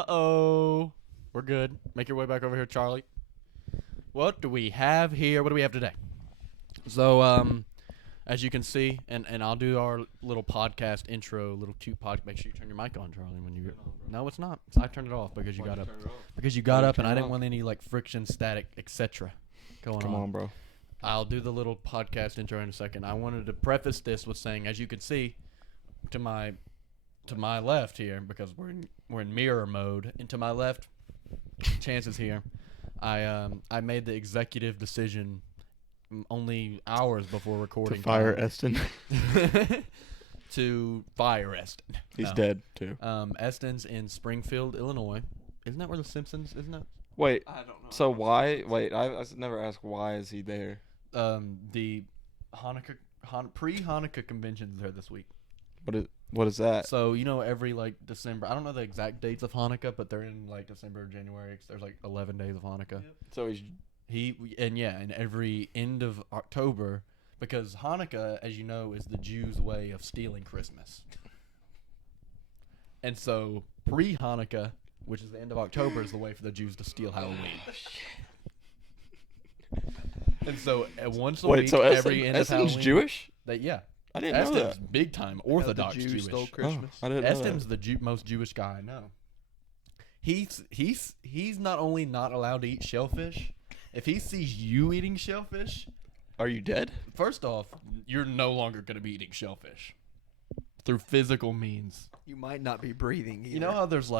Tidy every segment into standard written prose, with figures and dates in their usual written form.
Uh-oh. We're good. Make your way back over here, Charlie. What do we have here? What do we have today? So, as you can see, and I'll do our little podcast intro, little cute pod. Make sure you turn your mic on, Charlie, when you. No, it's not. I turned it off because you got up. Because you got up, and I didn't want any friction, static, etc. going on. Come on, bro. I'll do the little podcast intro in a second. I wanted to preface this with saying, as you can see, to my left here, because we're in mirror mode, and to my left, Chance's here. I made the executive decision only hours before recording To fire Eston. to fire Eston. He's dead too. Eston's in Springfield, Illinois. Isn't that where the Simpsons? Isn't it? Wait. I don't know. So why? Wait, I never asked why is he there? The pre-Hannukkah convention's there this week. What is that? So every December. I don't know the exact dates of Hanukkah, but they're in December or January. There's 11 days of Hanukkah. Yep. So and every end of October, because Hanukkah, as you know, is the Jews' way of stealing Christmas. And so pre-Hanukkah, which is the end of October, is the way for the Jews to steal Halloween. And so once a week, every end of Halloween. Eston's Jewish? Yeah. I didn't know Eston's that. big time Orthodox the Jews Jewish. stole Christmas. I didn't know Eston's that. the most Jewish guy I know. He's not only not allowed to eat shellfish. If he sees you eating shellfish, Are you dead? first off, you're no longer going to be eating shellfish through physical means. You might not be breathing either. You know how there's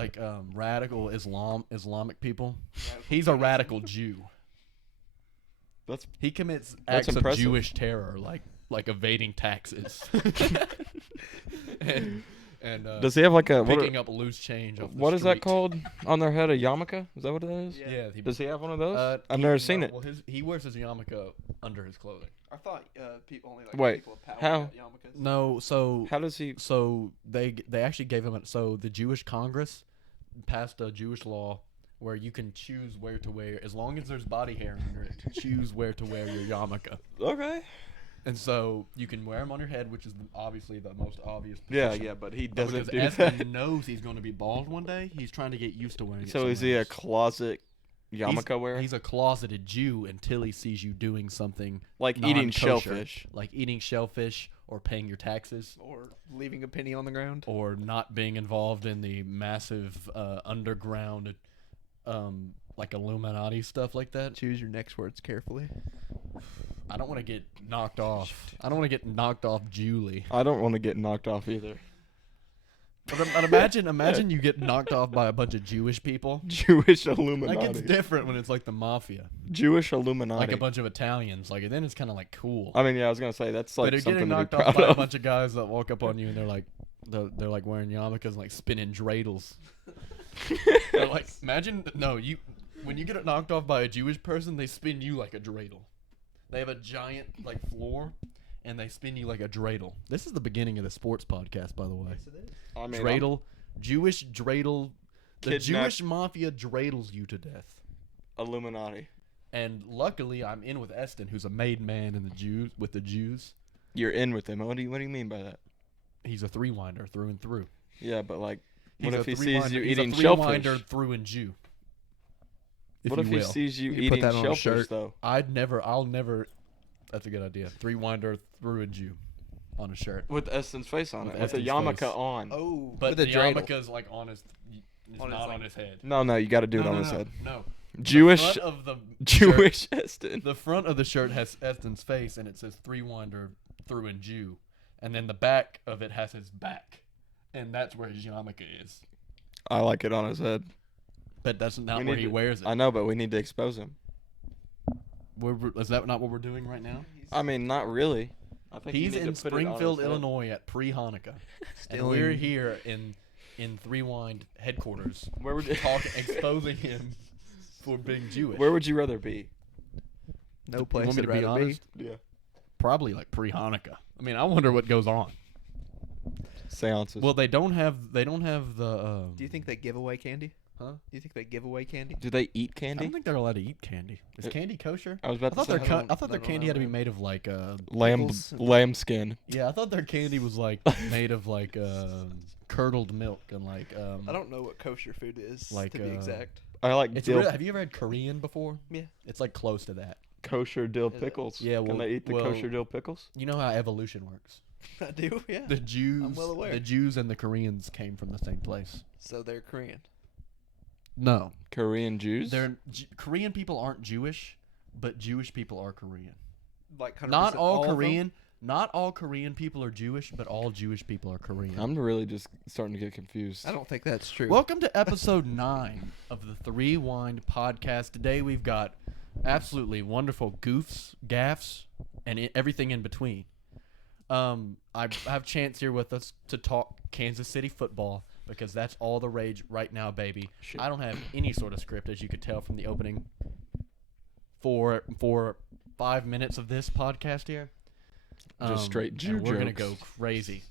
radical Islamic people? He's a radical Jew. He commits acts of impressive. Jewish terror, like evading taxes. and Does he have picking up loose change off the what is that street. called on their head? A yarmulke? Is that what it is? Yeah. Does he have one of those? I've never seen it. Well, he wears his yarmulke under his clothing. I thought people only Wait, people with power how? had yarmulkes. No, so How does he? so they actually gave him so the Jewish Congress passed a Jewish law where you can choose where to wear, as long as there's body hair under it, choose where to wear your yarmulke. Okay. And so you can wear them on your head, which is obviously the most obvious Yeah, position. yeah, but he But doesn't because do Eston that. knows he's going to be bald one day, he's trying to get used to wearing it. So is he somewhere a else. closet yarmulke wearer? He's a closeted Jew until he sees you doing something Like eating non-kosher, shellfish. like eating shellfish or paying your taxes Or leaving a penny on the ground. or not being involved in the massive underground Illuminati stuff like that. Choose your next words carefully. I don't want to get knocked off. I don't want to get knocked off Julie. I don't want to get knocked off either. But imagine you get knocked off by a bunch of Jewish people. Jewish Illuminati. It's different when it's like the mafia, Jewish Illuminati. like a bunch of Italians. Then it's kind of cool. I mean, yeah, I was gonna say that's But you're something getting to be knocked off proud by a of. bunch of guys that walk up on you and they're wearing yarmulkes and spinning dreidels. They're when you get knocked off by a Jewish person, they spin you like a dreidel. They have a giant floor, and they spin you like a dreidel. This is the beginning of the sports podcast, by the way. Yes, it is. I mean, Dreidel, Jewish dreidel. The Kidnap- Jewish mafia dreidels you to death. Illuminati. And luckily, I'm in with Eston, who's a made man in the Jews. You're in with him. What do you mean by that? He's a three-winder through and through. Yeah, but what He's if a he sees you he's eating a three-winder shellfish? through and Jew. What if he will. sees you You can put eating that on a shellfish shirt. though? I'll never. That's a good idea. Three-winder through and Jew, on a shirt. With Eston's face on With it, with a Eston's yarmulke face. on. Oh, But with the a dreidel. yarmulke's on his. It's On his, not on his head. No, you got to do it on his head. No. Jewish, The front of the Jewish shirt, Eston. the front of the shirt has Eston's face, and it says three-winder through and Jew, and then the back of it has his back, and that's where his yarmulke is. I like it on his head. But that's not We where need he to- wears it. I know, but we need to expose him. Is that not what we're doing right now? I mean, not really. I think you He's need in to put it on his Springfield, head. Illinois at pre-Hanukkah, and Still we're in- here in Threewind headquarters, Where would exposing him for being Jewish. Where would you rather be? No You place want me I'd to be rather honest? Yeah. Probably pre-Hanukkah. I mean, I wonder what goes on. Seances. Well, they don't have the. Do you think they give away candy? Huh? Do you think they give away candy? Do they eat I candy? don't think they're allowed to eat candy. Is candy kosher? I was about I thought to their say I I thought their don't candy know, had to be man. made of like lamb pickles and- lamb skin. yeah, I thought their candy was like made of like curdled milk and like I don't know what kosher food is, Like, to be exact. I like It's dill, have you ever had Korean before? Yeah. It's like close to that. kosher dill Is it? pickles. Yeah, Can well- they eat the well- kosher dill pickles? You know how evolution works. I do, yeah. The Jews, well aware. the Jews and the Koreans came from the same place. So they're Korean. No, Korean Jews? Korean people aren't Jewish, but Jewish people are Korean. Like 100% Not all of them? Korean. Not all Korean people are Jewish, but all Jewish people are Korean. I'm really just starting to get confused. I don't think that's true. Welcome to episode 9 of the Threewind podcast. Today we've got absolutely wonderful goofs, gaffs, and everything in between. I have Chance here with us to talk Kansas City football because that's all the rage right now, baby. Shit. I don't have any sort of script, as you could tell from the opening for 5 minutes of this podcast here. Just straight and Jew we're gonna jokes. go crazy.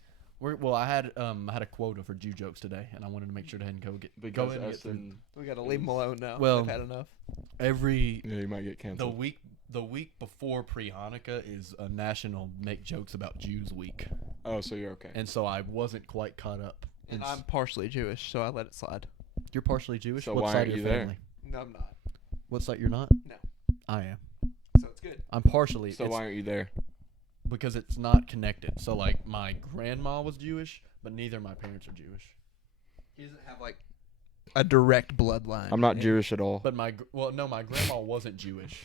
I had a quota for Jew jokes today, and I wanted to make sure to go because in and get through. Eston, We gotta leave them alone now. Well- They've had enough. Every yeah, you might get the canceled. week before pre-Hannukkah is a national make jokes about Jews week, Oh, so you're okay. and so I wasn't quite caught up. And I'm partially Jewish, so I let it slide. You're partially Jewish. So what why side aren't of you your there? family? No, I'm not. What side you're not? No. I am. So it's good. I'm partially. So it's why aren't you there? because it's not connected. So like my grandma was Jewish, but neither of my parents are Jewish. He doesn't have like a direct bloodline. I'm not And Jewish at all. But my grandma wasn't Jewish.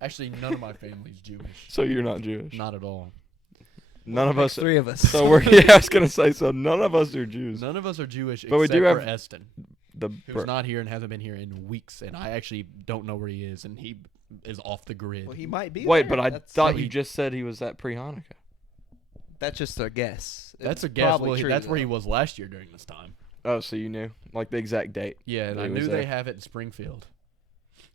Actually, none of my family's Jewish. So you're not Jewish. Not at all. None of makes us. 3 of us. So we're. Yeah, I was gonna say. So none of us are Jews. None of us are Jewish But we except do for have Eston, The who's not here and hasn't been here in weeks, and I actually don't know where he is, and he is off the grid. Well, he might be. Wait, there. but I That's, thought he- you just said he was at pre-Hanukkah. that's just a guess. That's a It's guess. probably Well, true, that's where he though. was last year during this time. Oh, so you knew like the exact date. Yeah, and He I was knew there. they have it in Springfield.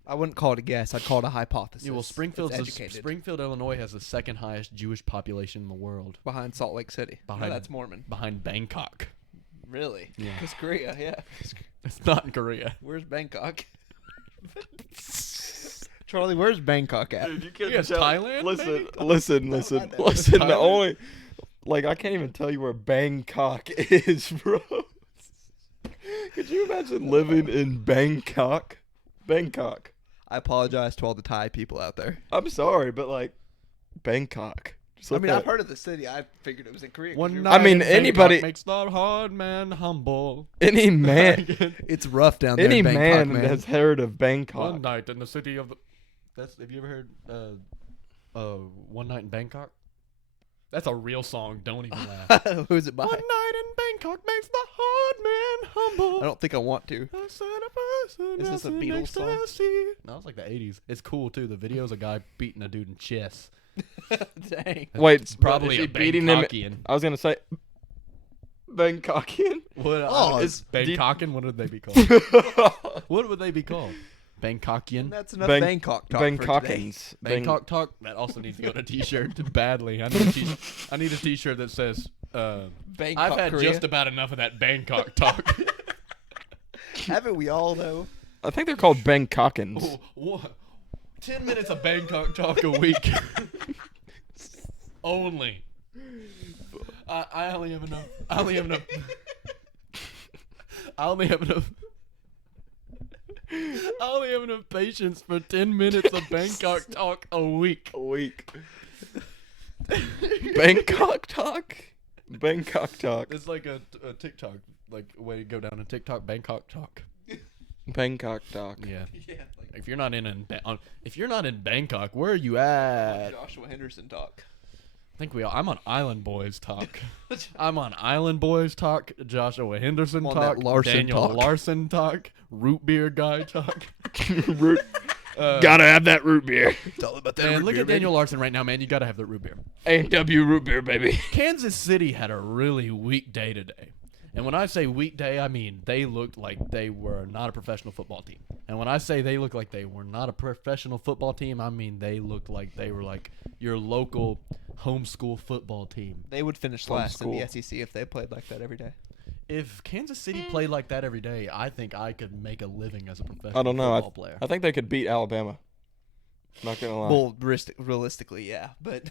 I wouldn't call it a guess. I'd call it a hypothesis. Yeah, well, It's educated. Springfield, Illinois has the second highest Jewish population in the world, behind Salt Lake City. Behind- No, that's Mormon. behind Bangkok. Really? Yeah. Because Korea, yeah. It's not in Korea. Where's Bangkok? Charlie, where's Bangkok at? Dude, you You guys Thailand, maybe? Listen. Thailand? The only, like, I can't even tell you where Bangkok is, bro. Could you imagine living in Bangkok? Bangkok. I apologize to all the Thai people out there. I'm sorry, but like, Bangkok. Just I let mean, that- I've heard of the city. I figured it was in Korea. 'cause One you're- night I mean, in Bangkok anybody- makes the hard man humble. any man, It's rough down there any in Bangkok, man has heard of One Bangkok. night in the city of the. Have you ever heard One Night in Bangkok? That's a real song. Don't even laugh. Who's it by? One night in Bangkok makes the hard man humble. I don't think I want to. I said a person Is this a else in Beatles song? ecstasy. No, it's like the 80s. It's cool, too. The video's a guy beating a dude in chess. Dang. Wait, It's but probably is he a beating him? Bangkokian. I was gonna say Bangkokian. What, Oh, is did- Bangkokian? What would they be called? What would they be called? Bangkokian? That's enough Bang- Bangkok talk for today. Bangkokans. Bangkok talk? That also needs to go on a t-shirt badly. I need a t-shirt that says, Bangkok, I've had Korea. just about enough of that Bangkok talk. Haven't we all, though? I think they're called Bangkokans. Oh, what? 10 minutes of Bangkok talk a week. Only. I only have enough. I only have enough. I only have enough. I only have enough patience for 10 minutes of Bangkok talk a week. A week. Bangkok talk. Bangkok talk. It's like a TikTok, like a way to go down a TikTok Bangkok talk. Bangkok talk. Yeah. Yeah. Like If you're not if you're not in Bangkok, where are you at? Joshua Henderson talk. I think I'm on Island Boys talk. I'm on Island Boys talk. Joshua Henderson I'm on talk. that Larson Daniel talk. Larson talk. Root beer guy talk. Root. Gotta have that root beer. It's all about that. Man, root look beer, at Daniel Larson right now, man. You gotta have the root beer. A&W root beer, baby. Kansas City had a really weak day today. And when I say weekday, I mean they looked like they were not a professional football team. And when I say they looked like they were not a professional football team, I mean they looked like they were like your local homeschool football team. They would finish last in the Homeschool. SEC if they played like that every day. If Kansas City played like that every day, I think I could make a living as a professional I don't know. football player. I think they could beat Alabama. Not gonna lie. Well, realistically, yeah, but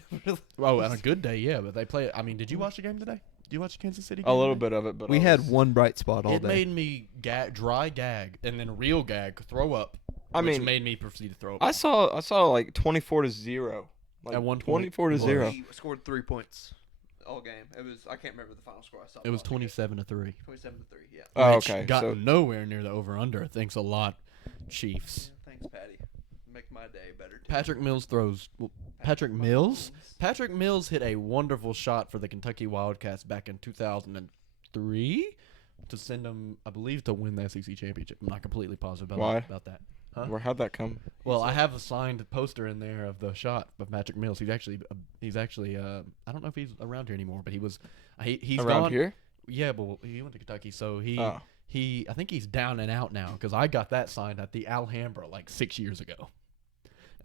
Oh, on a good day, yeah. But they play. I mean, did you watch the game today? Did you watch the Kansas City game? A little today? bit of it, but we I had was- one bright spot all It day. made me dry gag, and then real gag, throw up. I which mean, made me proceed to throw up. I saw like 24-0. Like At one point, 24-0. He scored 3 points all game. It was I can't remember the final score. I saw It was 27-3. 27-3. Yeah. Oh, Which okay. got So nowhere near the over/under. Thanks a lot, Chiefs. Thanks, Patty. Make my day better. Too. Patrick Mills throws. Patrick Mills? Patrick Mills hit a wonderful shot for the Kentucky Wildcats back in 2003 to send them, I believe, to win the SEC championship. I'm not completely positive about that. Huh? how'd that come? Well, I have a signed poster in there of the shot of Patrick Mills. He's actually I don't know if he's around here anymore, but he's Around gone. here? Yeah, but he went to Kentucky, so Oh. I think he's down and out now because I got that signed at the Alhambra like 6 years ago.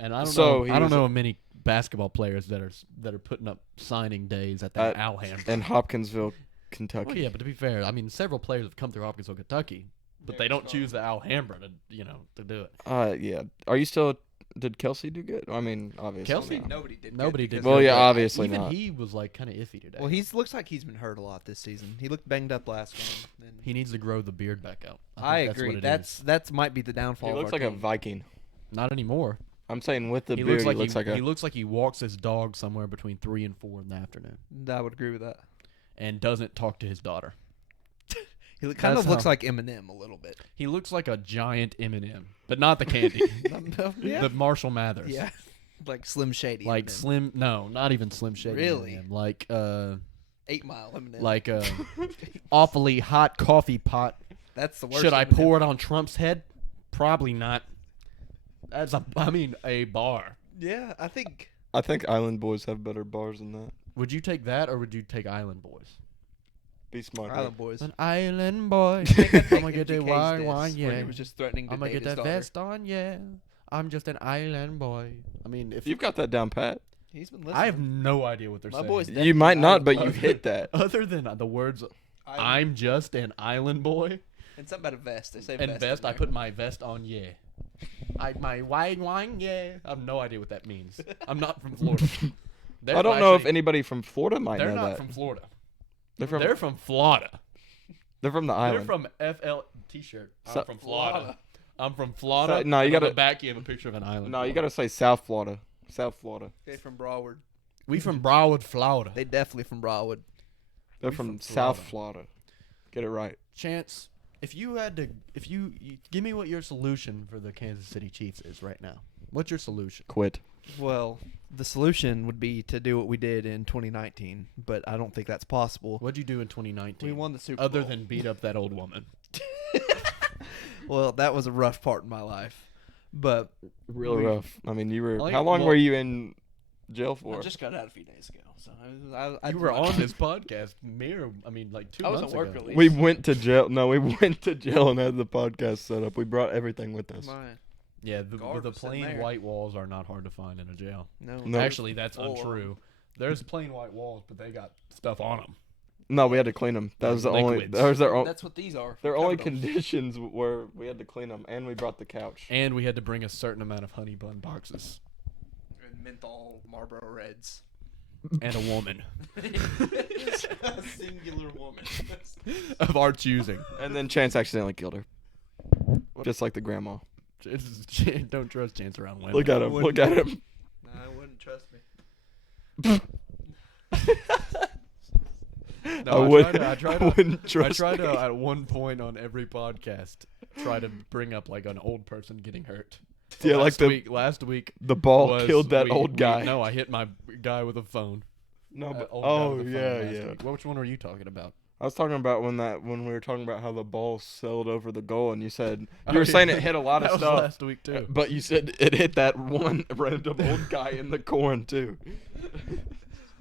And I don't So he know. I don't was- know of many basketball players that are putting up signing days at that Alhambra. In Hopkinsville, Kentucky. Well, yeah, but to be fair, I mean, several players have come through Hopkinsville, Kentucky, but they don't choose the Alhambra to do it. Yeah. Are you still? Did Kelsey do good? I mean, obviously. Kelsey? no. Nobody did. Nobody good did. because- Well, good, yeah, but obviously even not. he was like kind of iffy today. Well, looks like he's been hurt a lot this season. He looked banged up last game. And he needs to grow the beard back out. I think agree. That's That's might be the downfall. He of looks our like a team. Viking. not anymore. I'm saying with the He beard, looks like he he looks like he walks his dog somewhere between 3 and 4 in the afternoon, I would agree with that. and doesn't talk to his daughter. He kind That's of looks how- like Eminem a little bit. He looks like a giant M&M, but not the candy. Yeah. The Marshall Mathers. Yeah. Like Slim Shady. Like Eminem. Slim. No, not even Slim Shady. Really? M&M. Like 8 Mile Eminem. like awfully hot coffee pot. That's the worst. Should I Eminem. pour it on Trump's head? Probably not. That's a bar. Yeah, I think. I think Island Boys have better bars than that. Would you take that or would you take Island Boys? Be smart. Island Boys. An island boy. Make that I'm gonna get that MGK's wine, diss wine, where yeah. He was just threatening to I'm gonna date get his that daughter. vest on, yeah. I'm just an island boy. I mean, if You've got that down pat. He's been listening. I have no idea what they're My saying. boy's You might not, but Island you've boy. hit that. Other than the words, I'm just an island boy. And something about a vest. They say And vest. vest, in I there. put my vest on, yeah. My wine, yeah. I have no idea what that means. I'm not from Florida. I don't know if anybody from Florida might They're know not that. from Florida. They're from Florida. the They're island. from FL T-shirt. I'm So- from Florida. I'm from Florida. So- no, you and on gotta- the back you have a picture of an island. No, you gotta say South Florida. South Florida. They from Broward. We from Broward, Florida. They definitely from Broward. They're We from from South Florida. Get it right. Chance, if you give me what your solution for the Kansas City Chiefs is right now. What's your solution? Quit. Well, the solution would be to do what we did in 2019, but I don't think that's possible. What'd you do in 2019? We won the Super other Bowl. than beat up that old woman. Well, that was a rough part in my life. But Real We- rough. I mean, you were. Like, how long well- were you in jail for? I just got out a few days ago, so I You were on this podcast like 2 I was months on work ago. release. We went to jail. No, we went to jail and had the podcast set up. We brought everything with us. Yeah, the Guard was sitting plain there. white walls are not hard to find in a jail. No, No. Actually, that's Full on. untrue. There's plain white walls, but they got stuff on them. No, we had to clean them. That was the only. Liquids. That was their. That's what these are. Their only Covered 'em. conditions were we had to clean them, and we brought the couch. And we had to bring a certain amount of honey bun boxes. And menthol Marlboro Reds. And a woman. A singular woman. Of our choosing. And then Chance accidentally killed her, just like the grandma. Don't trust Chance around women. Look at him. Look at him. I wouldn't trust me. No, I wouldn't. I Trust try me. to at one point on every podcast try to bring up like an old person getting hurt. Yeah, like last week the ball was killed that we- old guy. No, I hit my guy with a phone. No, but Old guy oh with a phone yeah, last yeah. week. Which one were you talking about? I was talking about when we were talking about how the ball sailed over the goal, and you said Oh, you were yeah. saying it hit a lot of That was stuff, last week too. but you said it hit that one random old guy in the corn too.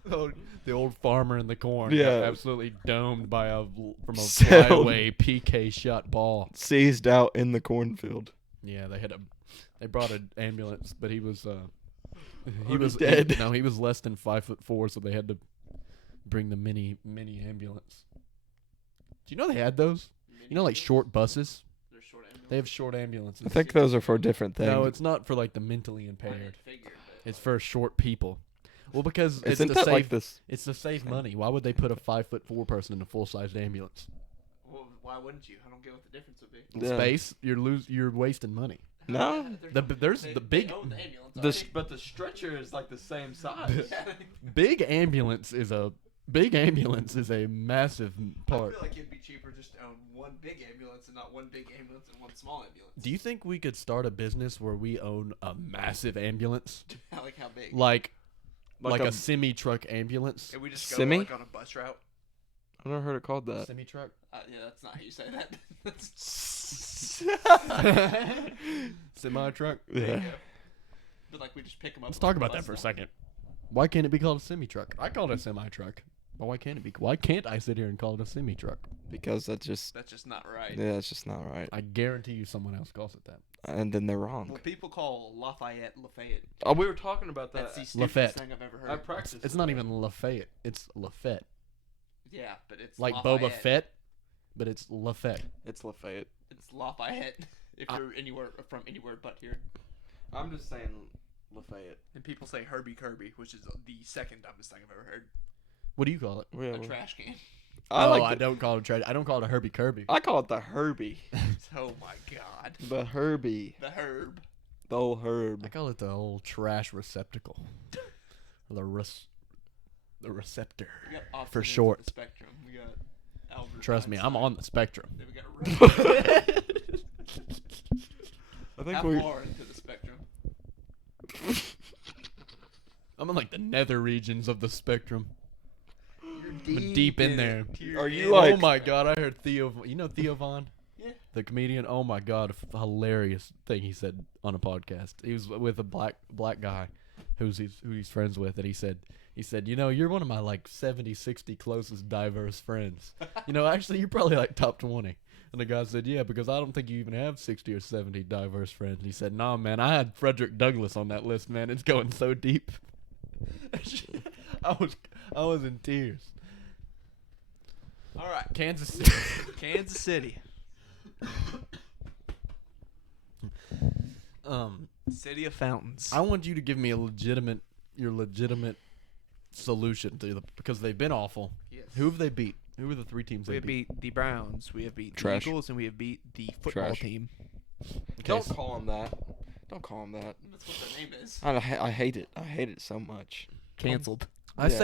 The old farmer in the corn. Yeah. got absolutely domed by from a Sailed. flyaway PK shot ball. Seized out in the cornfield. Yeah, they brought an ambulance, but he was Already dead. No, he was less than 5'4", so they had to bring the mini ambulance. Do you know they had those? You know, like short buses. They're short ambulances. They have short ambulances. I think those are for different things. No, it's not for like the mentally impaired. It's for short people. Well, because it's Isn't to that save like this? it's to save money. Why would they put a 5'4" person in a full-sized ambulance? Well, why wouldn't you? I don't get what the difference would be. Yeah. Space, you're wasting money. No. There's the big own the ambulance. But the stretcher is like the same size. big ambulance is a massive I part. feel like it'd be cheaper just to own one big ambulance and not one big ambulance and one small ambulance. Do you think we could start a business where we own a massive ambulance, Like how big? like Like a a- semi-truck ambulance? If we just go Semi? like on a bus route. I've never heard it called that. Semi-truck. Yeah, that's not how you say that. Semi-truck. Yeah. But like we just pick them up. Let's on talk the about bus that for a stop. second. Why can't it be called a semi-truck? I call it a semi-truck. But why can't it be? Why can't I sit here and call it a semi-truck? Because that's just That's just not right. yeah, it's just not right. I guarantee you someone else calls it that. And then they're wrong. Well, people call Lafayette. Oh, we were talking about That's the Lafayette. stupidest thing I've ever heard. I practiced. It's not even Lafayette. It's Lafette. Yeah, but it's Like Lafayette. Boba Fett, but it's Lafette. It's Lafayette. It's Lafayette. If you're anywhere from anywhere but here. I'm just saying Lafayette. And people say Herbie Kirby, which is the second dumbest thing I've ever heard. What do you call it? Yeah, A trash can. I don't call it a trade. I don't call it a Herbie Kirby. I call it the Herbie. Oh my god. The Herbie. The herb. The old Herb. I call it the old trash receptacle. the receptor. We got opposite For ends of short. the spectrum. We got Albert Trust me, I'm Einstein. on the spectrum. Then we got Ray. I think How we. far into the spectrum? I'm in like the nether regions of the spectrum. You're I'm deep in there. Are you like? Oh my god, I heard Theo. You know Theo Von? Yeah. The comedian. Oh my god, hilarious thing he said on a podcast. He was with a black guy who he's friends with, and he said, you know, you're one of my like 70, 60 closest diverse friends. You know, actually, you're probably like top 20. And the guy said, yeah, because I don't think you even have 60 or 70 diverse friends. And he said, nah, man, I had Frederick Douglass on that list, man. It's going so deep. I was in tears. All right. Kansas City. Kansas City. City of Fountains. I want you to give me your legitimate solution to because they've been awful. Yes. Who have they beat? Who are the three teams We they have beat? beat the Browns. We have beat Trash. the Eagles, and we have beat the football Trash. team. Don't call him that. Don't call him that. That's what their name is. I hate it. I hate it so much. Canceled. I Yeah.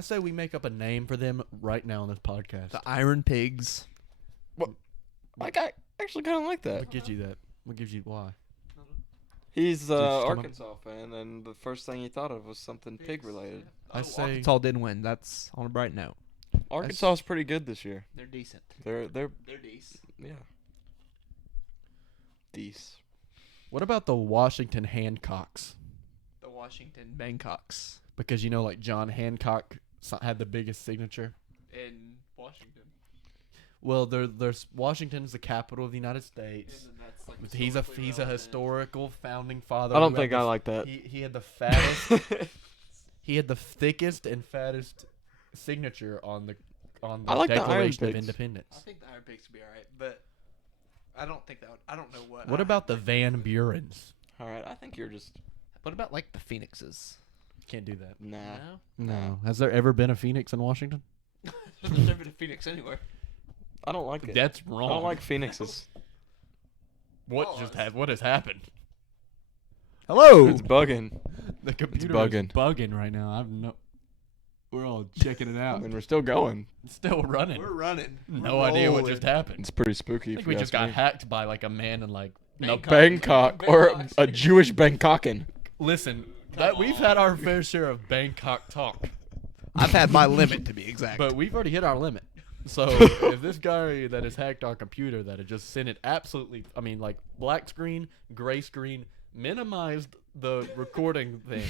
say we make up a name for them right now on this podcast. The Iron Pigs. Like I actually kind of like that. What gives you that? What gives you why? He's Just come up- Arkansas fan, and the first thing he thought of was something pig related. I say Arkansas did win. That's on a bright note. Arkansas is pretty good this year. They're decent. They're They're decent. yeah. Dece. What about the Washington Hancocks? The Washington Bangkoks Because you know, like John Hancock had the biggest signature. in Washington. Well, there's Washington's the capital of the United States. And that's like He's a historically relevant. historical founding father. I don't who had think the I f- like that. He had the fattest. He had the thickest and fattest signature on the I like the Iron Declaration of Pigs. Independence. I think the Iron Pigs would be alright, but I don't think that. I don't know what. What about the Van Burens? All right, I think you're just What about like the Phoenixes? Can't do that. nah. No. Has there ever been a Phoenix in Washington? There's never been a Phoenix anywhere. I don't like it. That's I wrong. don't like Phoenixes. what has happened? Hello. It's bugging. The computer bugging. is bugging right now. We're all checking it I out. mean, we're still going. It's still running. We're running. No We're idea what rolling. just happened. It's pretty spooky. I If think we you just ask got me. hacked by like a man in like Bangkok or a Jewish Bangkokan. Listen, that we've had our fair share of Bangkok talk, I've had my limit to be exact. but we've already hit our limit. So if this guy that has hacked our computer that had just sent it absolutely, I mean, like black screen, gray screen, minimized the recording thing,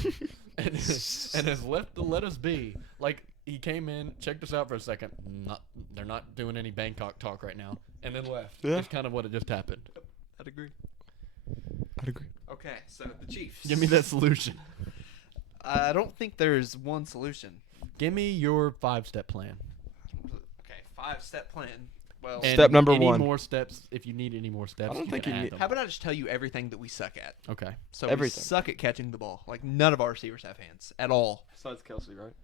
and has let us be. Like he came in, checked us out for a second. They're not doing any Bangkok talk right now, and then left. Yeah. That's kind of what it just happened. I'd agree. I'd agree. Okay, so the Chiefs. Give me that solution. I don't think there's one solution. Give me your 5-step plan. Okay, 5-step plan. Well, And Step number any 1. more steps, if you need any more steps, I don't you think can you add need- them. how about I just tell you everything that we suck at? Okay. So Everything. we suck at catching the ball. Like, none of our receivers have hands at all. Besides Kelsey, right?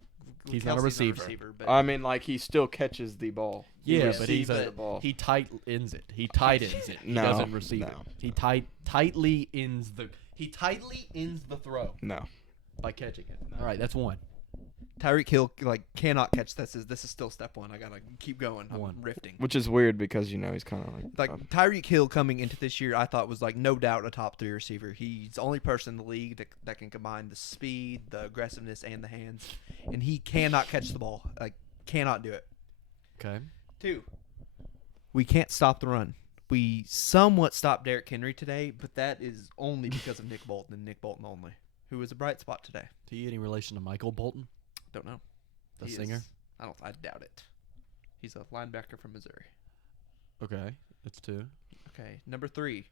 He's not a receiver. but I mean, like, he still catches the ball. He Yeah, but receives he's the ball. he tight ends it. He tight ends it. He No, doesn't receive no. it. He tightly ends the throw No. by catching it. All right, that's 1. Tyreek Hill cannot catch this. This is still step 1. I gotta keep going. I'm 1. rifting. Which is weird because, you know, he's kind of Like Tyreek Hill coming into this year, I thought was like no doubt a top 3 receiver. He's the only person in the league that can combine the speed, the aggressiveness, and the hands, and he cannot catch the ball. Like cannot do it. Okay. 2. We can't stop the run. We somewhat stopped Derrick Henry today, but that is only because of Nick Bolton and Nick Bolton only, who was a bright spot today. To you, any relation to Michael Bolton, Don't know. the He singer? is- I doubt it. He's a linebacker from Missouri. Okay, that's 2. Okay, number 3.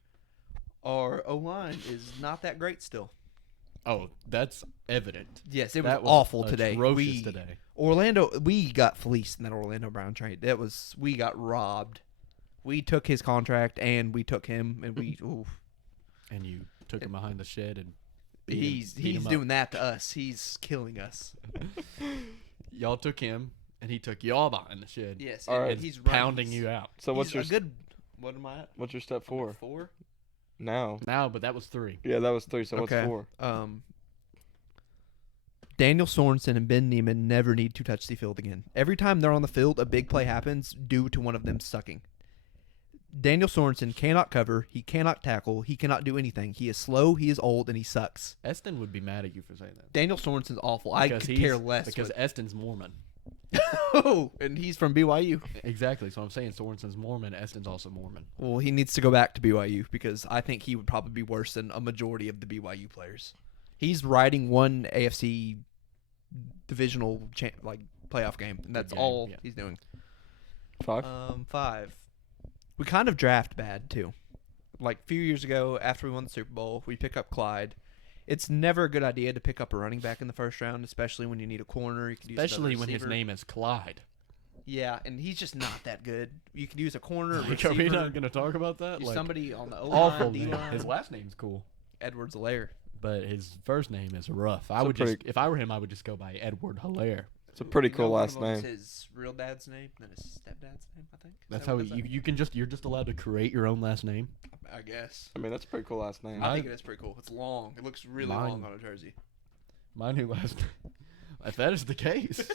Our O-line is not that great still. Oh, that's evident. Yes, it was That awful today. Atrocious today. We got fleeced in that Orlando Brown trade. We got robbed. We took his contract and we took him and we. Oof. And you took him behind the shed and He's beat him up. doing that to us. He's killing us. Y'all took him, and he took y'all behind the shed. Yes, All and right. he's Pounding you out. So what's he's your a good? What am I at? what's your step 4? 4. Now. Now, but that was 3. Yeah, that was 3. So what's 4? Daniel Sorensen and Ben Neiman never need to touch the field again. Every time they're on the field, a big play happens due to one of them sucking. Daniel Sorensen cannot cover. He cannot tackle. He cannot do anything. He is slow. He is old, and he sucks. Eston would be mad at you for saying that. Daniel Sorensen's awful. I Because could he's- care less. Because Eston's Mormon. Oh, and he's from BYU. Exactly. So I'm saying Sorensen's Mormon. Eston's also Mormon. Well, he needs to go back to BYU because I think he would probably be worse than a majority of the BYU players. He's riding one AFC divisional playoff game, and that's game, all yeah. he's doing. 5? 5. We kind of draft bad too. Like a few years ago, after we won the Super Bowl, we pick up Clyde. It's never a good idea to pick up a running back in the first round, especially when you need a corner. You could use Especially another when his receiver. name is Clyde. Yeah, and he's just not that good. You could use a corner, Like, are we receiver, not going to talk about that? use Like, somebody on the awful O-line, name. D-line. His last name's cool, Edwards Alaire. but his first name is rough. I So would pretty- just, if I were him, I would just go by Edward Hilaire. It's a pretty You know cool one last of them's name. his real dad's name, then his stepdad's name, I think. Is That's that how what it is? you can just, you're just allowed to create your own last name. I guess. I mean, that's a pretty cool last name. I think it is pretty cool. It's long. It looks really Mine- long on a jersey. My new last if that is the case,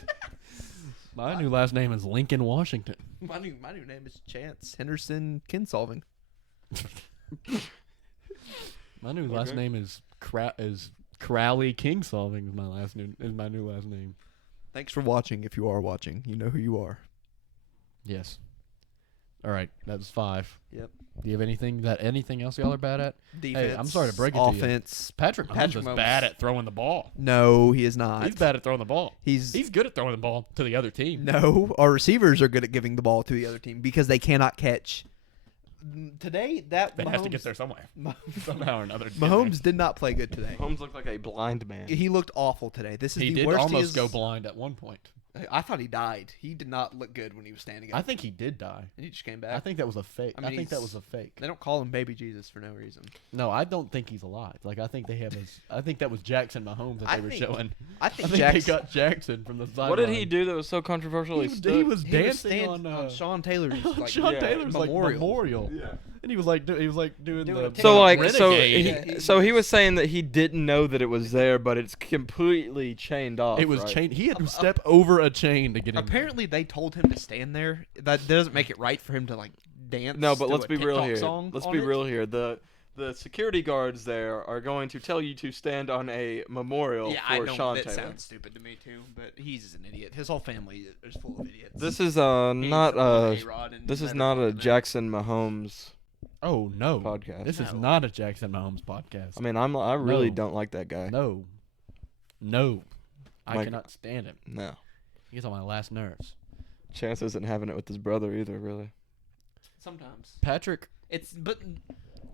my new last name is Lincoln Washington. My new name is Chance Henderson Kinsolving. My new last Okay. name is Crowley King Solving is my new last name. Thanks for watching. If you are watching, you know who you are. Yes. All right, that was 5. Yep. Do you have anything else y'all are bad at? Defense. Hey, I'm sorry to break it to you. offense. Patrick Mahomes Patrick is Mahomes. bad at throwing the ball. No, he is not. He's bad at throwing the ball. He's He's good at throwing the ball to the other team. no. Our receivers are good at giving the ball to the other team because they cannot catch. Today, that But it has to get Mahomes, there somewhere. Somehow or another. to get Mahomes did not play good today. Holmes looked like a blind man. He looked awful today. This is there. He the did worst almost is- go blind at one point. I thought he died. He did not look good when he was standing up. I think he did die. and he just came back. I think that was a fake. I mean, I think that he's- was a fake. They don't call him Baby Jesus for no reason. No, I don't think he's alive. Like I think they have his. I think that was Jackson Mahomes that I they were think- showing. I I think think Jackson. they got Jackson from the sideline. What did he do that was so controversial? He was dancing on Sean Taylor's like, Sean yeah, Taylor's memorial. like memorial. Yeah. And he was like doing Doing the a So like Renegade. so he was saying that he didn't know that it was there, but it's completely chained off. it was right? chained. He had to step over a chain to get in. Apparently, they told him to stand there. That doesn't make it right for him to like dance. No, but to let's a be real TikTok here. song Let's on be it. real here. The security guards there are going to tell you to stand on a memorial Yeah, I for know Sean that Taylor. sounds stupid to me too, but he's an idiot. His whole family is full of idiots. This is He's not from a A-Rod and this is Leonard not a Fournette. Jackson Mahomes Oh no! podcast. This is No. not a Jackson Mahomes podcast. I mean, I really No. don't like that guy. no, I Like- cannot stand him. No. He gets on my last nerves. Chance isn't having it with his brother either, really. Sometimes Patrick, but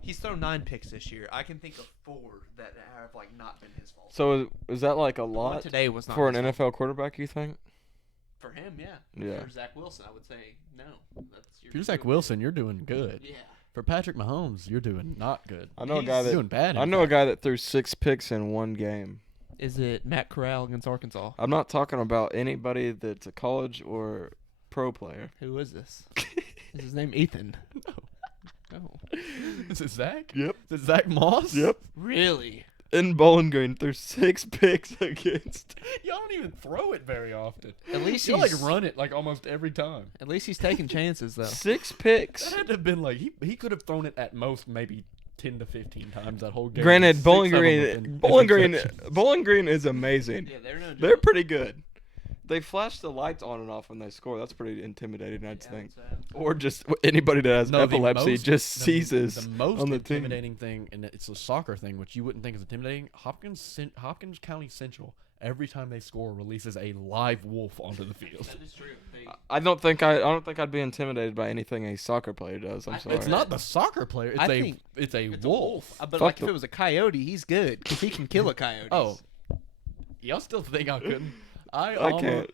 he's thrown 9 picks this year. I can think of 4 that have like not been his fault. So is that like a One lot today was not for an his fault. NFL quarterback, you think? For him, yeah. Yeah. For Zach Wilson, I would say no. If you're Zach Wilson, you're doing good. Yeah. For Patrick Mahomes, you're doing not good. I know a He's guy that doing bad. I know a guy that threw 6 picks in one game. Is it Matt Corral against Arkansas? I'm not talking about anybody that's a college or pro player. Who is this? Is his name Ethan? No. Is it Zach? Yep. Is it Zach Moss? Yep. Really? In Bowling Green, threw 6 picks against. Y'all don't even throw it very often. At least Y'all like he's run it like almost every time. At least he's taking chances though. 6 picks. That had to have been like he could have thrown it at most maybe 10 to 15 times that whole game. Granted, 6 Bowling of them Green, within Bowling Green, interceptions. Bowling Green is amazing. Yeah, they're no joke. They're pretty good. They flash the lights on and off when they score. That's pretty intimidating, I'd think. Or just anybody that has No, the epilepsy most- just the- seizes the most on the team. intimidating thing, and it's a soccer thing, which you wouldn't think is intimidating. Hopkins County Central, every time they score, releases a live wolf onto the field. That is true. I don't think I'd be intimidated by anything a soccer player does. I'm sorry. It's not the soccer player. It's I a think it's a It's a wolf. But Fuck like the- if it was a coyote, he's good because he can kill a coyote. Oh, y'all still think I couldn't? can't.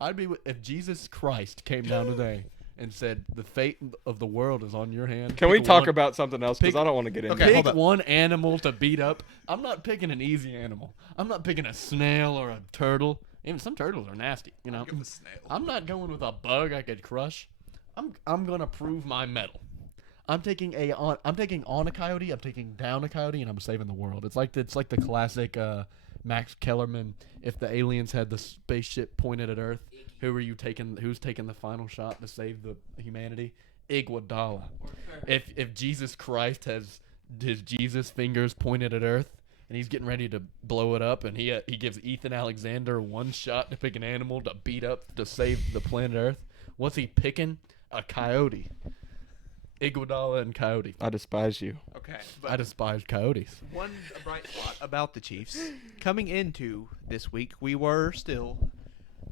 I'd be if Jesus Christ came down today and said the fate of the world is on your hand. Can we Pick talk one- about something else? Because pick- I don't want to get into Okay, it. hold Pick up. one animal to beat up. I'm not picking an easy animal. I'm not picking a snail or a turtle. Even some turtles are nasty, you know. Give him a snail. I'm not going with a bug I could crush. I'm gonna prove my mettle. I'm taking on a coyote. I'm taking down a coyote, and I'm saving the world. It's like the classic Max Kellerman. If the aliens had the spaceship pointed at Earth, who's taking the final shot to save the humanity? Iguodala. If Jesus Christ has his Jesus fingers pointed at Earth and he's getting ready to blow it up, and he gives Ethan Alexander one shot to pick an animal to beat up to save the planet Earth, what's he picking? A coyote. Iguodala and coyote. I despise you. Okay. I despise coyotes. One bright spot. About the Chiefs, coming into this week, we were still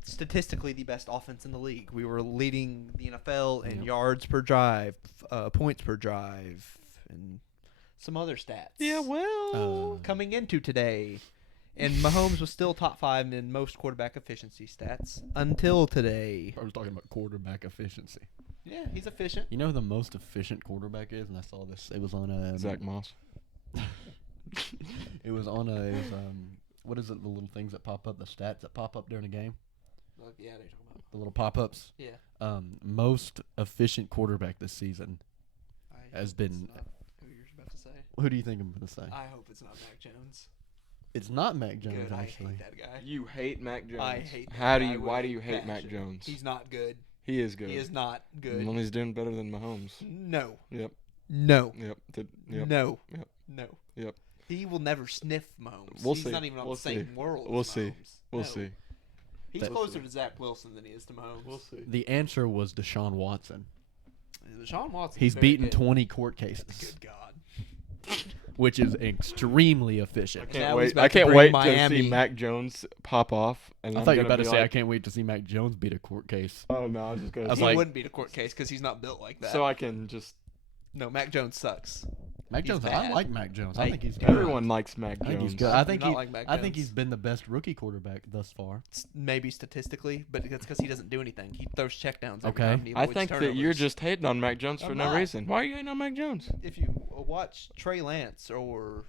statistically the best offense in the league. We were leading the NFL in Yep. yards per drive, points per drive, and some other stats. well. Coming into today, and Mahomes was still top 5 in most quarterback efficiency stats until today. I was talking about quarterback efficiency. Yeah, he's efficient. You know who the most efficient quarterback is? And I saw this. It was on a Zach Moss. It was on a what is it? The little things that pop up, the stats that pop up during a game, Yeah, they're talking about. the little pop-ups. Yeah. Most efficient quarterback this season has been. Who you're about to say? Who do you think I'm gonna say? I hope it's not Mac Jones. It's not Mac Jones, Good. I actually. hate that guy. You hate Mac Jones. I hate that How do guy you? with Why do a you hate Mac passion. Jones? He's not good. He is good. He is not good. Well, he's doing better than Mahomes. No. Yep. No. Yep. No. Yep. No. Yep. He will never sniff Mahomes. We'll He's see. not even on We'll the same see. world. We'll as see. Mahomes. We'll No. see. He's That- closer to Zach Wilson than he is to Mahomes. We'll see. The answer was Deshaun Watson. Sean Watson. He's beaten 20 court cases, Good God. which is extremely efficient. Can't Now he's wait. about I to can't bring wait to Miami. see Mac Jones pop off. And I I'm thought you were gonna about to be say, I like, can't wait to see Mac Jones beat a court case. Oh no, I was just gonna. I was He like- wouldn't beat a court case because he's not built like that. so I can just. no, Mac Jones sucks. Mac He's Jones, I bad. like Mac Jones. I Hey, think he's good. Everyone likes Mac I think Jones. he's good. I I do think not he. like Mac I think Jones. he's been the best rookie quarterback thus far. Maybe statistically, but that's because he doesn't do anything. He throws checkdowns. Every Okay. time and he I avoids think that turnovers. you're just hating on Mac Jones for I'm no not. reason. Why are you hating on Mac Jones? If you watch Trey Lance or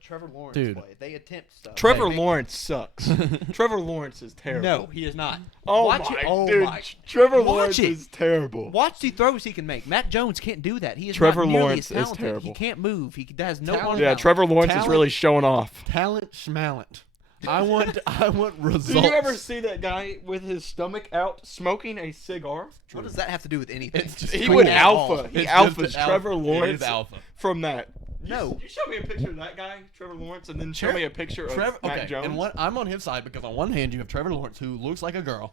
Trevor Lawrence Dude. play, they attempt stuff. Trevor They- Lawrence sucks. Trevor Lawrence is terrible. No, he is not. Oh Watch my, it. Oh dude, my. Trevor Watch Lawrence it. is terrible. Watch the throws he can make. Matt Jones can't do that. He is Trevor not nearly Lawrence as is talented. terrible. He can't move. He has no Talent- arm Yeah, balance. Trevor Lawrence is Talent- really showing off. Talent schmalent. I want results. Did you ever see that guy with his stomach out smoking a cigar? What does that have to do with anything? It's just He cool. would alpha. It's He just alphas an Trevor alpha. Lawrence It is alpha. from that. No. You show me a picture of that guy, Trevor Lawrence, and then show me a picture of Trevor, Mac okay, Jones. and I'm on his side because on one hand you have Trevor Lawrence who looks like a girl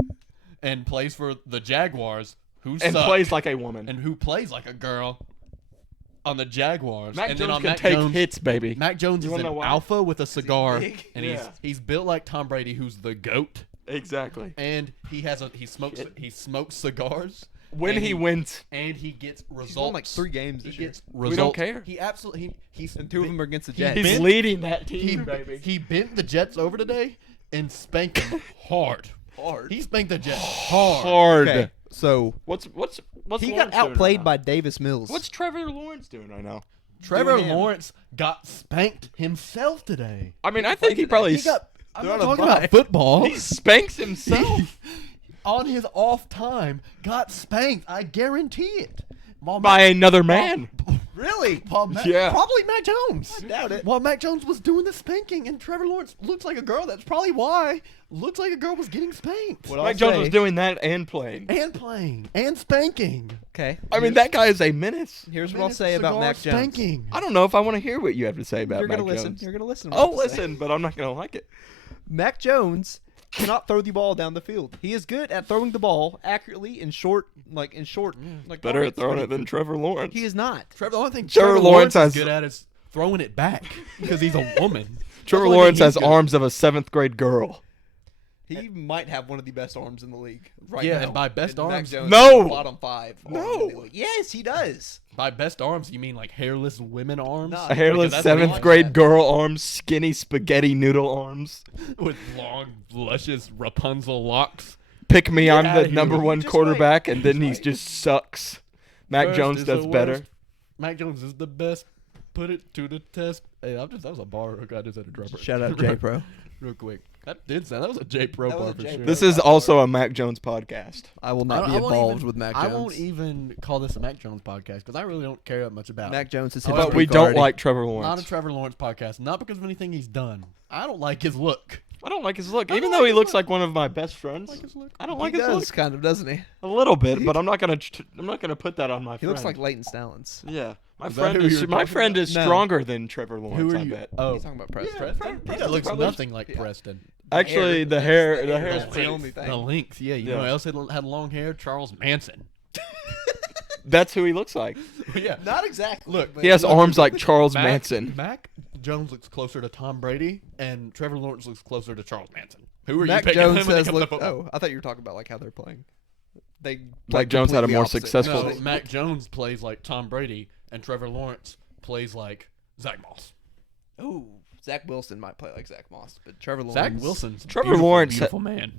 and plays for the Jaguars who and suck, plays like a woman. and who plays like a girl on the Jaguars. Mac and Jones then on can Mac take Jones, hits, baby. Mac Jones You is wanna an know why? alpha with a cigar, big? and Yeah. he's built like Tom Brady, who's the goat, Exactly. and he smokes cigars. When and he wins, and he gets results. He's won like 3 games He this year. gets We results. don't care. He absolutely he's And 2 of them are against the he Jets. he's bent- leading that he team, baby. he bent the Jets over today and spanked them hard. Hard. He spanked the Jets hard. Hard. Okay, so What's he Lawrence got doing right outplayed now? by Davis Mills. What's Trevor Lawrence doing right now? Trevor Doing him. Lawrence got spanked himself today. I mean, I think he probably He got. I'm They're not on a talking bye. about football. he spanks himself On his off time, got spanked. I guarantee it. While by another man. Really? Yeah. Probably Mac Jones. I doubt it. While Mac Jones was doing the spanking, and Trevor Lawrence looks like a girl. That's probably why. Looks like a girl was getting spanked. What I'll Mike Jones say- was doing that and playing. And playing. And spanking. Okay. I mean, that guy is a menace. Here's what I'll say about Cigar Mac Jones. spanking. I don't know if I want to hear what you have to say about You're Mac gonna listen. Jones. You're gonna listen. Oh, listen, but I'm not gonna like it. Mac Jones cannot throw the ball down the field. He is good at throwing the ball accurately in short, like Better at pockets, throwing but it than Trevor Lawrence. He is not. The only thing Trevor Trevor Lawrence Lawrence has- is good at is throwing it back because he's a woman. Trevor That's the only Lawrence thing has he's good. arms of a 7th grade girl. He might have one of the best arms in the league right Yeah, now. and by best Mac arms- Jones No! is bottom 5. arm No! in the league. Yes, he does. By best arms, you mean like hairless women arms? Nah. A hairless Because that's what he 7th likes. grade girl arms, skinny spaghetti noodle arms. With long, luscious Rapunzel locks. Pick me, I'm outta the here. number one Just quarterback, and then he wait. just sucks. Mac First Jones is does the better. worst. Mac Jones is the best. Put it to the test. Hey, that was a bar. I just had to drop it. Shout out J Pro. Real quick. That was a J Pro That was bar a for J sure. Pro. This is also a Mac Jones podcast. I will I not don't- be I won't involved even- with Mac Jones. I won't even call this a Mac Jones podcast because I really don't care that much about Mac him. Jones is Oh, his But we don't like Trevor Not a Lawrence. Trevor Lawrence podcast. Not because of anything he's done. I don't like his look. I don't like his look. I don't Even like though he his looks look. like one of my best friends. Like his look. I don't He like his does look. kind of, doesn't he? A little bit, but I'm not gonna put that on my He friend. looks like Leighton Stallings. Yeah. My Is that friend who is you're my talking friend about? is No. stronger than Trevor Lawrence, Who are I you? bet. Oh, He's talking about Preston. Preston. He Preston's looks probably- nothing like Yeah. Preston. Actually, the hair is That's the only thing. The links, yeah. You Yeah. know who else had long hair? Charles Manson. That's who he looks like. Yeah. Not exactly. Look, but He has Look, arms like Charles Mac- Manson. Mac Jones looks closer to Tom Brady, and Trevor Lawrence looks closer to Charles Manson. Who are Mac you picking Jones when it has comes to looked. football? Oh, I thought you were talking about like how they're playing. They Mac Jones had a completely more opposite. successful- No, Mac Jones plays like Tom Brady, and Trevor Lawrence plays like Zach Moss. Ooh, Zach Wilson might play like Zach Moss, but Trevor Lawrence. Zach Wilson's a Trevor beautiful, Lawrence- beautiful man.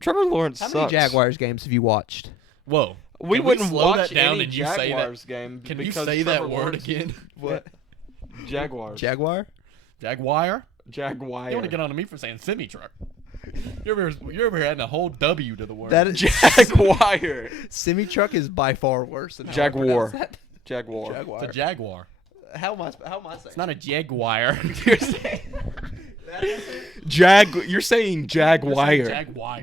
Trevor Lawrence How sucks. many Jaguars games have you watched? Whoa. We Can wouldn't slow watch that down any and you say that? Jaguars game Can you because say Trevor that word Lawrence- again? What? Jaguars. Jaguar? Jaguar? Jaguar. You want to get on to me for saying semi truck? You're over here adding a whole W to the word. That is Jaguar. Semi truck is by far worse than how I Jaguar. pronounce that. Jaguar. Jaguar. It's a Jaguar. How am I saying? It's not a Jaguar. You're saying You're saying Jaguar. Jaguar. Jag-wire.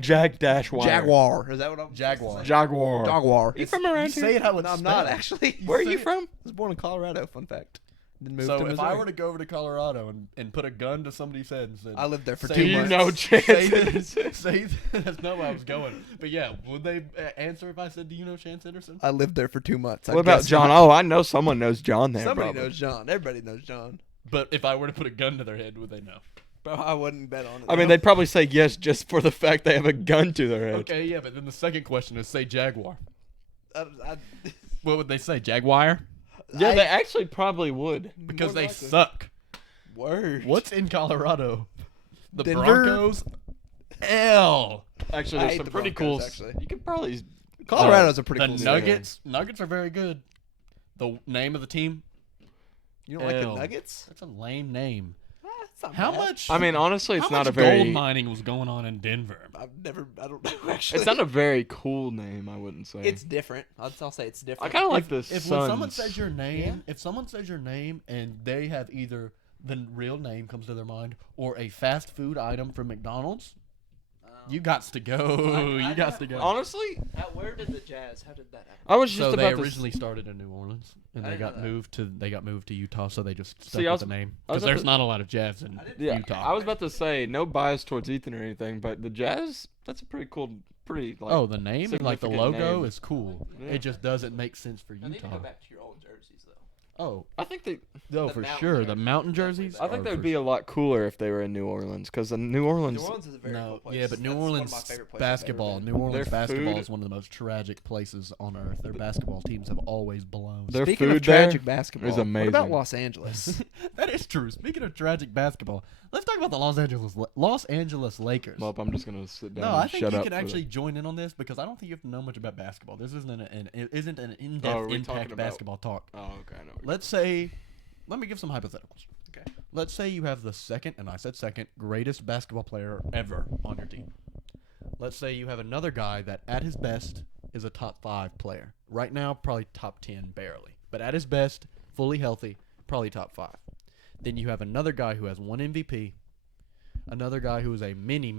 Jaguar. Is that what I'm? Jaguar. Jaguar. Jaguar. You from around You here? say it how it's I'm not spelled. actually. Where are say you it- from? I was born in Colorado. Fun fact. Then moved So to if Missouri. I were to go over to Colorado and put a gun to somebody's head and said, I lived there for say 2 Do you months. know say Chance? that, say that's not where I was going. But yeah, would they answer if I said, "Do you know Chance Henderson?" I lived there for 2 months. I What about guess John? not. Oh, I know someone knows John there. Somebody probably. knows John. Everybody knows John. But if I were to put a gun to their head, would they know? Bro, I wouldn't bet on it. I mean, they'd probably say yes just for the fact they have a gun to their head. Okay, yeah, but then the second question is, say Jaguar. I, What would they say? Jaguar? Yeah, they actually probably would. Because More they likely. suck. word. What's in Colorado? The Denver? Broncos? L. Actually, I there's hate some the pretty Broncos, cool. actually. You could probably. Colorado's a pretty the cool city. Nuggets. Nuggets are very good. The name of the team? You don't like the L. Nuggets? That's a lame name. It's not How bad. much? I mean, honestly, it's how not much a very. gold mining was going on in Denver? I don't know actually. It's not a very cool name, I wouldn't say. It's different. I'll say it's I different. kind of like the If when Suns. someone says your name, if someone says your name and they have either the real name comes to their mind or a fast food item from McDonald's, you got to go. You got to go. Honestly, Where did the Jazz? How did that happen? I was So just they about to. originally started in New Orleans and I they didn't know got moved to Utah, so they just stuck See, I with was- the name I was because about there's to- not a lot of jazz in Yeah, Utah. I was about to say no bias towards Ethan or anything, but the Jazz, that's a pretty cool, pretty like. Oh, the name and like the significant logo name. is cool. Yeah. It just doesn't make sense for I need to Utah. go back to your old jerseys though. Oh, I think they. no, The for mountain sure. The jerseys mountain are jerseys. definitely I think are they'd for be a lot cooler if they were in New Orleans, because the New Orleans. New Orleans is a very cool No, place. yeah, but New That's one of Orleans my favorite places I've ever basketball. been. New Orleans Their basketball food- is one of the most tragic places on earth. Their basketball teams have always blown. Their Speaking food of tragic there basketball, is what about amazing. Los Angeles? That It's true. Speaking of tragic basketball, let's talk about the Los Angeles Lakers. Well, I'm just gonna sit down. No, and I think shut you up can for actually join in on this because I don't think you have to know much about basketball. This isn't an are in-depth we impact talking about- basketball talk. Oh, okay. I know. Let's say, let me give some hypotheticals. Okay. Let's say you have the second, and I said second, greatest basketball player ever on your team. Let's say you have another guy that at his best is a top 5 player. Right now, probably top 10 barely. But at his best, fully healthy, probably top 5. Then you have another guy who has 1 MVP, another guy who is a many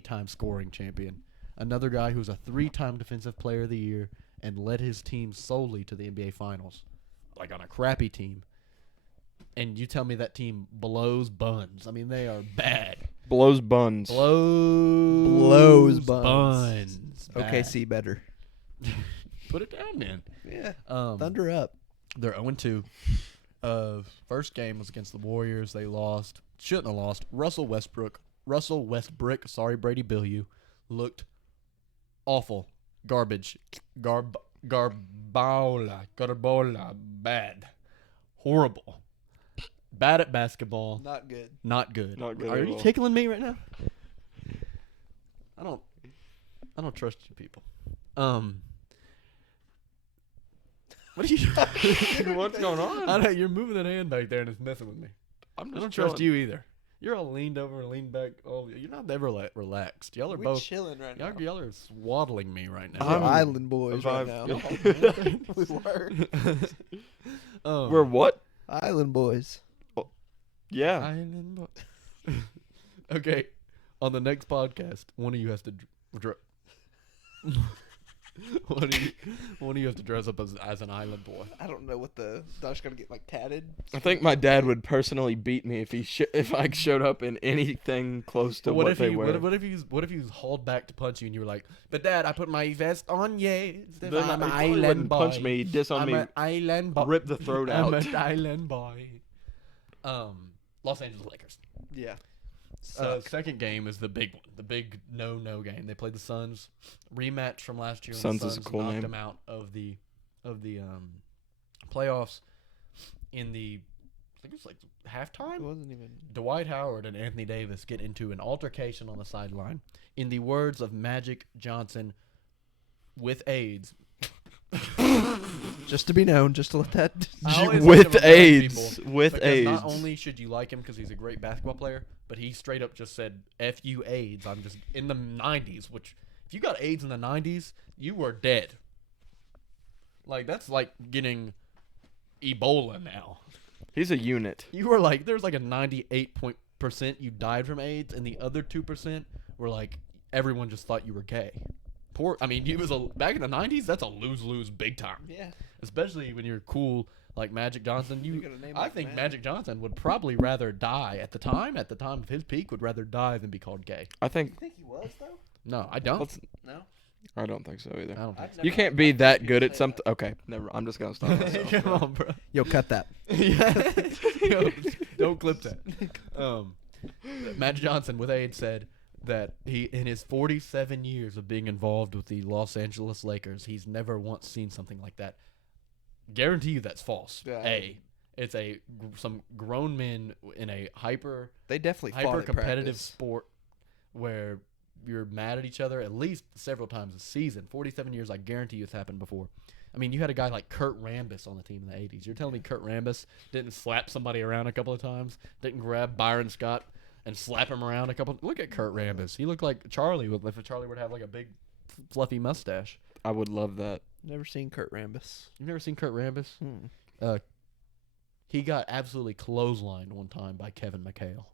time scoring champion, another guy who's a 3-time defensive player of the year and led his team solely to the NBA Finals, like on a crappy team. And you tell me that team blows buns. I mean, they are bad. Blows buns. Blows buns. Bad. OKC better. Put it down, man. Yeah. Um, Thunder up. They're 0-2. First game was against the Warriors. They lost. Shouldn't have lost. Russell Westbrook. Sorry, Brady Billieu. Looked awful. Garbage. Garbola. Bad. Horrible. Bad at basketball. Not good. Not good. Not good Are at you all. tickling me right now? I don't trust you people. What are you? What's going on? I know you're moving that hand back there and it's messing with me. I'm I just don't trust chilling. you either. You're all leaned over and leaned back. You're not ever relaxed. Y'all are We're both. chilling right now. Y'all are swaddling me right now. We're I'm- island boys right now. We were. We're what? Island boys. Yeah. Island boy. Okay, on the next podcast, one of you has to one of you has to dress up as an island boy. I don't know what the Dutch gonna get like tatted. I think my dad would personally beat me if if I showed up in anything close to what they wear. What if he was hauled back to punch you and you were like, "But Dad, I put my vest on, yeah. Then I'm an he probably island wouldn't boy. punch me, diss on I'm me, an island boy. rip the throat I'm out. an island boy." Los Angeles Lakers. Yeah. Second game is the big one, the big no game. They played the Suns, rematch from last year. When Suns the is a Suns cool knocked name. them out of the playoffs in the, I think it was like It halftime. wasn't even. Dwight Howard and Anthony Davis get into an altercation on the sideline. In the words of Magic Johnson, with AIDS. Just to be known, just to let that. I always like to With remind AIDS. people, With because AIDS. not only should you like him because he's a great basketball player, but he straight up just said, F you AIDS. I'm just in the 90s, which if you got AIDS in the 90s, you were dead. Like, that's like getting Ebola now. He's a unit. You were like, there's like a 98% you died from AIDS, and the other 2% were like, everyone just thought you were gay. I mean, he was back in the 90s, that's a lose-lose big time. Yeah. Especially when you're cool like Magic Johnson. You got a name I like think that. Magic Johnson would probably rather die at the time of his peak, would rather die than be called gay. I think. You think he was though? No, I don't. No. I don't think so either. I don't think You can't be that good at something. Okay, never. I'm just gonna stop so. myself. Come on, bro. Yo, cut that. Yeah. Yo, don't clip that. Magic Johnson with AIDS said that he, in his 47 years of being involved with the Los Angeles Lakers, he's never once seen something like that. Guarantee you that's false. Yeah. It's some grown men in a They definitely fought at competitive practice. sport where you're mad at each other at least several times a season. 47 years, I guarantee you it's happened before. I mean, you had a guy like Kurt Rambis on the team in the 80s. You're telling me Kurt Rambis didn't slap somebody around a couple of times, didn't grab Byron Scott and slap him around a couple. Look at Kurt Rambis. He looked like Charlie if Charlie were to have like a big fluffy mustache. I would love that. Never seen Kurt Rambis. You've never seen Kurt Rambis? He got absolutely clotheslined one time by Kevin McHale.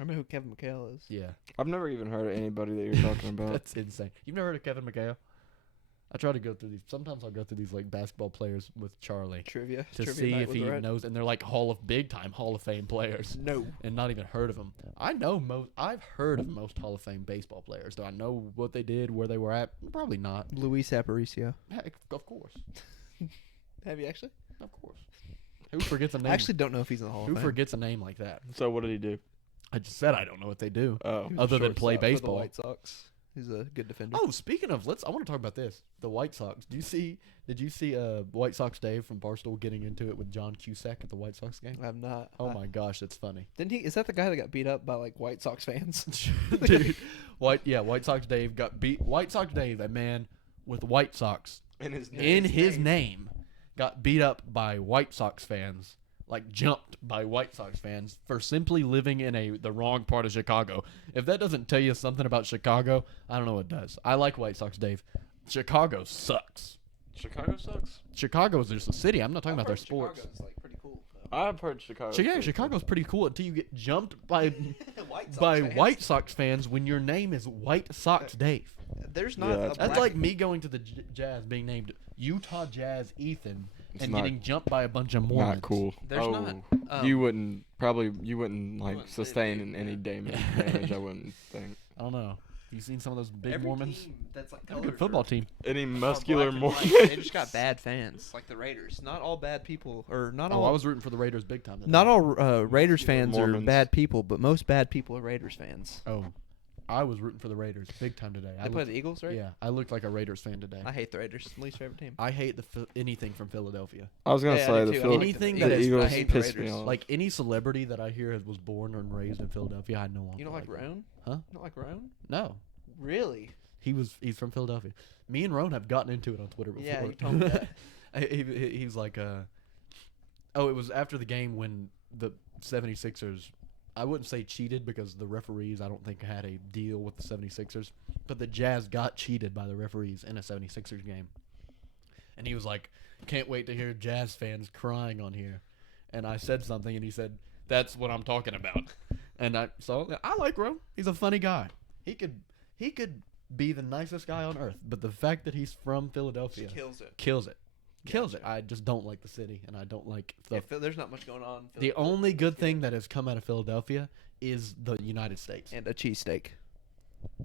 I know who Kevin McHale is. Yeah. I've never even heard of anybody that you're talking about. That's insane. You've never heard of Kevin McHale? I try to go through these. Sometimes I'll go through these like basketball players with Charlie Trivia. to Trivia see night if with he Red. knows, and they're like big time Hall of Fame players, No. and not even heard of them. I know most. I've heard of most Hall of Fame baseball players. Do I know what they did, where they were at? Probably not. Luis Aparicio. Heck, of course, Have you actually? of course. Who forgets a name? I actually don't know if he's in the Hall who of Fame. forgets a name like that? So what did he do? I just said I don't know what they do. Oh, He was other than shortstop play for the baseball. White Sox. He's a good defender. Oh, speaking of, I want to talk about this. The White Sox. Did you see White Sox Dave from Barstool getting into it with John Cusack at the White Sox game? I'm not. Oh my gosh, that's funny. Didn't he? Is that the guy that got beat up by like White Sox fans? Dude, White Sox Dave got beat. White Sox Dave, a man with White Sox In his in his name, got beat up by White Sox fans. Like jumped by White Sox fans for simply living in the wrong part of Chicago. If that doesn't tell you something about Chicago, I don't know what does. I like White Sox Dave. Chicago sucks. Chicago sucks. Chicago is just a city. I'm not talking about their sports. Chicago's like pretty cool. I've heard Chicago. Chicago's pretty cool until you get jumped by White Sox by fans. White Sox fans when your name is White Sox Dave. There's not. Yeah, a that's That's black- like me going to the Jazz being named Utah Jazz Ethan It's and not- getting jumped by a bunch of Mormons. Not cool. There's not. You wouldn't like wouldn't say sustain anything, any yeah. damage. I wouldn't think. I don't know. You seen some of those big Every Mormons? team that's like They're a colored good football are- team. Any Or muscular black and Mormon. white. They just got bad fans. Like the Raiders. Not all bad people, or not Oh, all. I was rooting for the Raiders big time. today. Not all Raiders fans Mormons. are bad people, but most bad people are Raiders fans. Oh, I was rooting for the Raiders big time today. They play the Eagles, right? Yeah, I looked like a Raiders fan today. I hate the Raiders. Least favorite team. I hate anything from Philadelphia. I was gonna Yeah, I say do the too. I Phil- like Anything the that the is- Eagles I hate the piss me Raiders. off. Like any celebrity that I hear was born and raised in Philadelphia, I no longer You don't like them. Roan? Huh? You don't like Roan? No, Really? he's from Philadelphia. Me and Roan have gotten into it on Twitter before. Yeah, you told me that. He's like, oh, it was after the game when the 76ers, I wouldn't say cheated because the referees I don't think had a deal with the 76ers, but the Jazz got cheated by the referees in a 76ers game. And he was like, can't wait to hear Jazz fans crying on here. And I said something and he said, that's what I'm talking about. And I like Roan. He's a funny guy. He could be the nicest guy on earth, but the fact that he's from Philadelphia Kills it. kills it. Kills it. Gotcha. I just don't like the city, and I don't like the. Yeah, there's not much going on. The only good thing that has come out of Philadelphia is the United States. And a cheesesteak.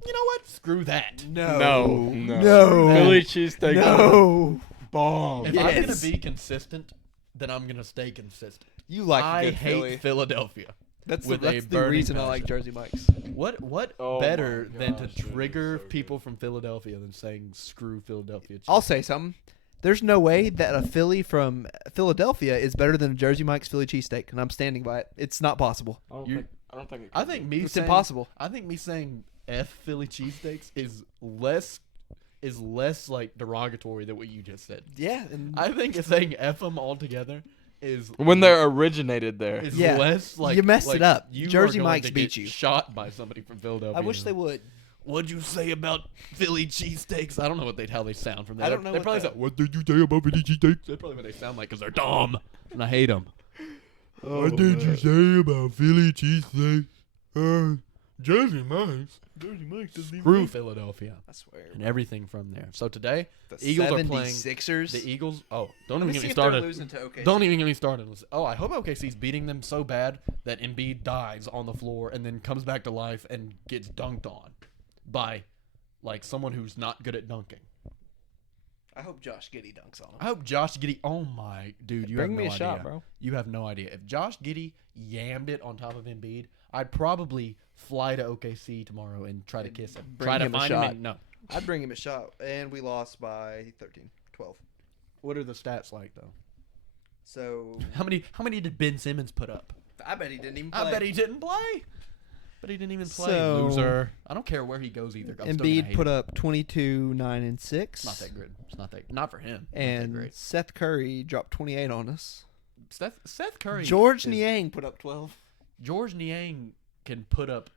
You know what? Screw that. No. Philly Philly cheesesteak. No. Bomb. If I'm gonna Yes. be consistent, then I'm gonna stay consistent. You like I a good hate Philly. Philadelphia. That's with the a the burning reason I passion. like Jersey Mike's. What Oh better my than to gosh, dude, trigger so good. people from Philadelphia than saying screw Philadelphia? I'll say something. There's no way that a Philly from Philadelphia is better than a Jersey Mike's Philly cheesesteak, and I'm standing by it. It's not possible. I don't You- think. I don't think. It I could think be. me It's saying, impossible. I think me saying F Philly cheesesteaks is less like derogatory than what you just said. Yeah, and I think saying F them altogether is When they're originated there. is Yeah. less like You messed like it up. You Jersey are going Mike's to beat get you. Shot by somebody from Philadelphia. I wish they would. What'd you say about Philly cheesesteaks? I don't know how they sound from there. I don't know They what probably the- say, what did you say about Philly cheesesteaks? That's probably what they sound like because they're dumb, and I hate them. What did you say about Philly cheesesteaks? Jersey Mike's. Jersey Mike's doesn't Screw Philadelphia I swear. and everything from there. So today, The Eagles are playing 76ers. the Eagles. Oh, don't Let even me get see me if they're started. losing to OKC. Don't even get me started. Oh, I hope OKC's beating them so bad that Embiid dies on the floor and then comes back to life and gets dunked on by like someone who's not good at dunking. I hope Josh Giddey dunks on him. I hope Josh Giddey. Oh my, dude, you Bring have no me a idea. shot, bro. You have no idea. If Josh Giddey yammed it on top of Embiid, I'd probably fly to OKC tomorrow and try to kiss him. Bring Try to him a find shot. him. And, no. I'd bring him a shot, and we lost by 13, 12. What are the stats like though? So How many did Ben Simmons put up? I bet he didn't even play. I bet he didn't play. But he didn't even play. So- Loser. I don't care where he goes either. I'm still gonna Embiid hate put him. up 22, 9, and 6. It's not that good. It's not for him. Not that And great. Seth Curry dropped 28 on us. Seth Curry. George is- Niang put up 12. George Niang can put up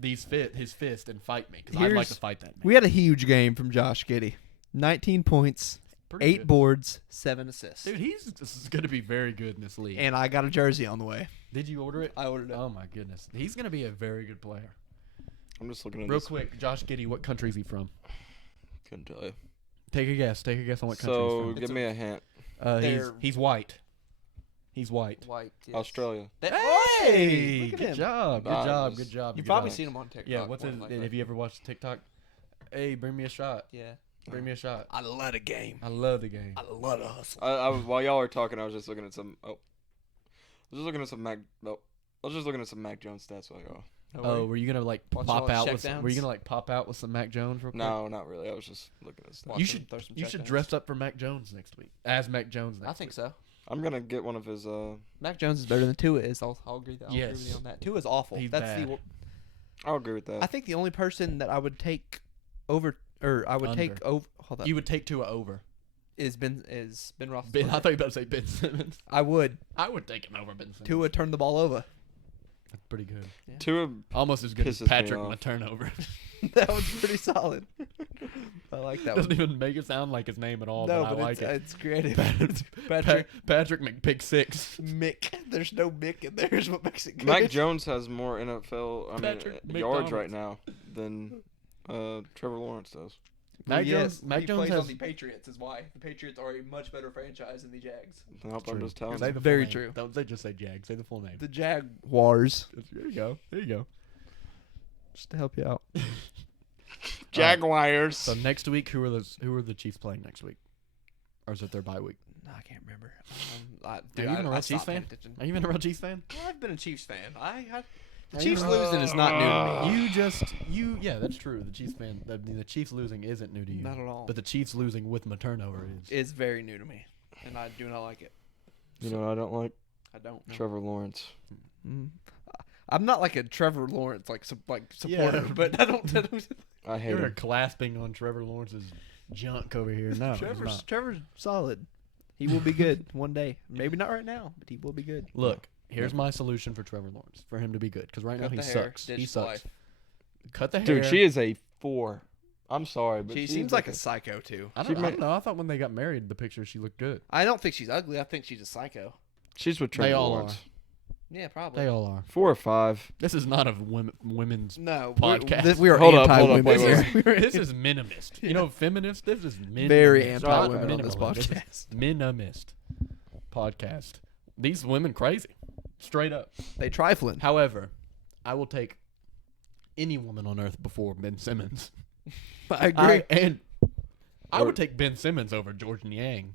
his fist and fight me because I'd like Here's- to fight that man. We had a huge game from Josh Giddey. 19 points, Pretty 8 good. boards, 7 assists. Dude, he's going to be very good in this league. And I got a jersey on the way. Did you order it? I ordered it. Oh my goodness, he's going to be a very good player. I'm just looking at Real this. quick, Josh Giddey, what country is he from? Couldn't tell you. Take a guess. Take a guess on what country So he's from. give me a hint. They're- He's white. He's white. White. Yes. Australia. Hey, look at good him. job, good Nah, job, just- good job. You've good probably job. seen him on TikTok. Yeah, what's more his? than likely. Have you ever watched TikTok? Hey, bring me a shot. Yeah. Bring me a shot. I love the game. I love the game. I love the hustle. While y'all were talking, I was just looking at some. I was just looking at some Mac. No, I was just looking at some Mac Jones stats while y'all. Oh, were you gonna like Watch all pop his out with? Were you checkdowns? gonna like pop out with some Mac Jones real quick? No, not really. I was just looking at stuff. You Watch him should throw some you should checkdowns. dress up for Mac Jones next week as Mac Jones. Next I think week. so. I'm gonna get one of his. Mac Jones is better than Tua is. I'll agree. I'll agree with Yes. you on that. Tua's awful. He's That's bad. the. I'll agree with that. I think the only person that I would take over, or I would take Under. over. Hold up. You would take Tua over. is Ben Roethlisberger. Ben, I thought you were about to say Ben Simmons. I would. I would take him over Ben Simmons. Tua turned the ball over. That's pretty good. Tua Almost as good as Pisses me Patrick off. turnover. That was pretty solid. I like that Doesn't one. even make it sound like his name at all, No, but I but like it. it's creative. Patrick McPick 6. Mick. There's no Mick in there. Is what makes it good. Mac Jones has more NFL Patrick yards McDonald's. right now than Trevor Lawrence does. Mac Yes, Jones. Mac he Jones plays has. on the Patriots is why. The Patriots are a much better franchise than the Jags. Nope, I'm True. just telling Say you. the full Very name. true. Don't they just say Jag? Say the full name. The Jaguars. There you go. There you go. Just to help you out. Jaguars. So next week, who are the Chiefs playing next week? Or is it their bye week? No, I can't remember. Are you even a real Chiefs fan? Are you even a real Chiefs fan? Well, I've been a Chiefs fan. The Are Chiefs you- losing is not new to me. Yeah, that's true. The Chiefs fan, the Chiefs losing isn't new to you. Not at all. But the Chiefs losing with turnover is. It's very new to me, and I do not like it. You know what I don't like? I don't. know. Trevor Lawrence. Mm. I'm not like a Trevor Lawrence supporter, Yeah. but I don't. I hate You're him. clasping on Trevor Lawrence's junk over here. No, he's not. Trevor's solid. He will be good one day. Maybe not right now, but he will be good. Look, here's my solution for Trevor Lawrence for him to be good because right now Cut he the hair, sucks. ditch He the sucks. life. Cut the hair. Dude, she is a 4. I'm sorry, but She she's seems like a psycho too. I she don't, I might- don't know. I thought when they got married, the picture she looked good. I don't think she's ugly. I think she's a psycho. She's with Trevor They all Lawrence. Yeah, probably. They all are. 4 or 5. This is not a women's No, podcast. We are Hold up, anti-women wait, here. this is minimist. You know, feminist. This is minimist. Very Not anti-women on this minimalist. This is podcast. Minimist podcast. These women crazy, straight up. They trifling. However, I will take any woman on earth before Ben Simmons. I agree. I would take Ben Simmons over George Niang.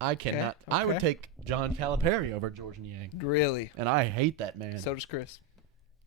I cannot. I would okay. take John Calipari over George Niang, Really. and I hate that man. So does Chris.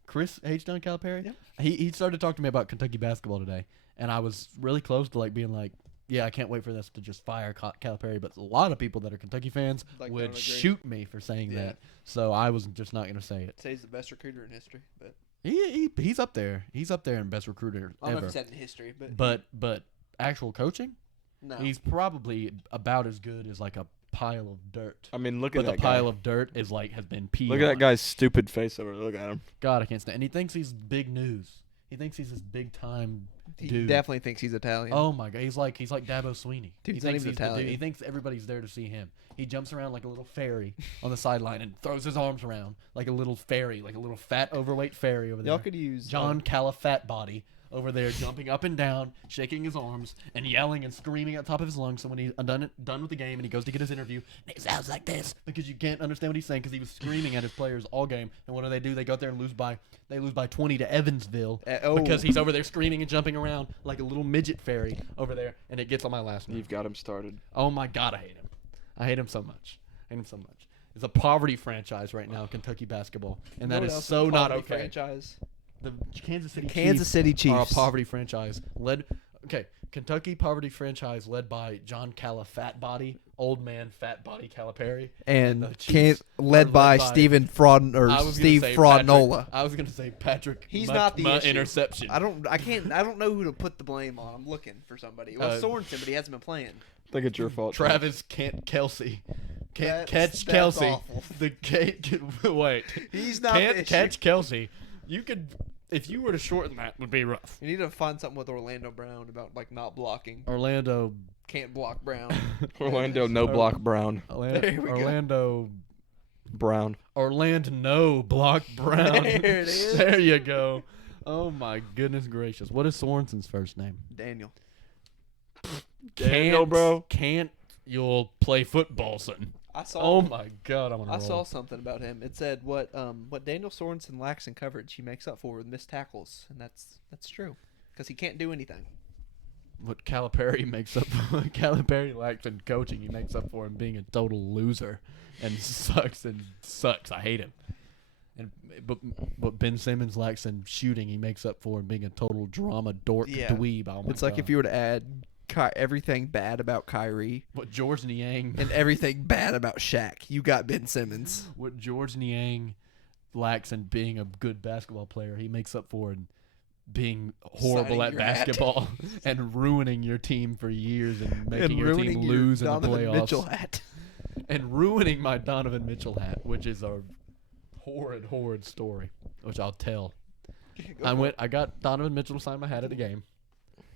Chris hates John Calipari. Yeah. He started talking to me about Kentucky basketball today, and I was really close to like being like, yeah, I can't wait for this to just fire Calipari. But a lot of people that are Kentucky fans Like, would don't agree. shoot me for saying Yeah. that. So I was just not going to say it. Say he's the best recruiter in history, but He's up there. He's up there in best recruiter I don't know if ever. he said in history, but But actual coaching, no. he's probably about as good as like a pile of dirt. I mean, look But at the that pile guy. of dirt is like has been peed. Look at that on. guy's stupid face over there. Look at him. God, I can't stand. And he thinks he's big news. He thinks he's this big time he dude. definitely thinks he's Italian. Oh my God, he's like Dabo Sweeney. Dude's he not thinks even he's the dude. Italian. He thinks everybody's there to see him. He jumps around like a little fairy on the sideline and throws his arms around like a little fairy, like a little fat, overweight fairy over there. Y'all could use John Califat body over there jumping up and down, shaking his arms, and yelling and screaming at the top of his lungs. So when he's done with the game and he goes to get his interview, and it sounds like this because you can't understand what he's saying because he was screaming at his players all game. And what do? They go out there and lose by 20 to Evansville because he's over there screaming and jumping around like a little midget fairy over there, and it gets on my last nerve. You've got him started. Oh my God, I hate him. I hate him so much. It's a poverty franchise right now, Kentucky basketball, and that is so not okay. Franchise. The Kansas City Kansas City Chiefs are a poverty franchise Kentucky poverty franchise led by John Califat body, old man fat body Calipari, and the Chiefs are led by Steve Fraudnola. I was gonna say Patrick. He's not the issue. interception. I don't know who to put the blame on. I'm looking for somebody. Well, Sorensen, but he hasn't been playing. I think it's your fault. Travis can't Kelsey. Can't That's catch Kelsey. awful. Wait. He's not Can't the issue. catch Kelsey. You could, if you were to shorten that, would be rough. You need to find something with Orlando Brown about like not blocking. Orlando. Can't block Brown. Orlando no block Brown. There we go. Orlando no block Brown. There it is. There you go. Oh my goodness gracious. What is Sorensen's first name? Daniel. Daniel, bro. Can't you'll play football, son. I saw. Oh my God, I'm on a I roll. saw something about him. It said what Daniel Sorensen lacks in coverage, he makes up for with missed tackles, and that's true because he can't do anything. What Calipari makes up for, Calipari lacks in coaching, he makes up for him being a total loser and sucks. I hate him. And but Ben Simmons lacks in shooting. He makes up for in being a total drama dork dweeb. Oh my It's like God. if you were to add everything bad about Kyrie What George Niang and everything bad about Shaq, you got Ben Simmons. what George Niang lacks in being a good basketball player, he makes up for in being horrible Signing at your hat. basketball and ruining your team for years and making And your ruining team your lose in the Donovan playoffs. Mitchell hat. And ruining my Donovan Mitchell hat, which is a horrid story, which I'll tell. I got Donovan Mitchell to sign my hat at the game,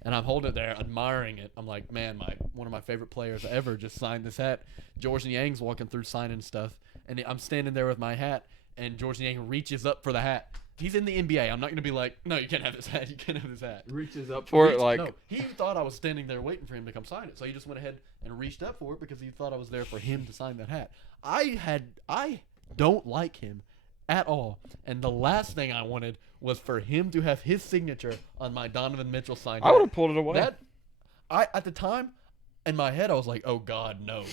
and I'm holding it there, admiring it. I'm like, man, one of my favorite players ever just signed this hat. George Niang's walking through signing stuff, and I'm standing there with my hat, and George Niang reaches up for the hat. He's in the NBA. I'm not going to be like, no, you can't have this hat. You can't have this hat. Reaches up for it like. No, he thought I was standing there waiting for him to come sign it. So he just went ahead and reached up for it because he thought I was there for him to sign that hat. I don't like him at all. And the last thing I wanted was for him to have his signature on my Donovan Mitchell signed I would hat. have pulled it away. At the time, in my head, I was like, oh God, no.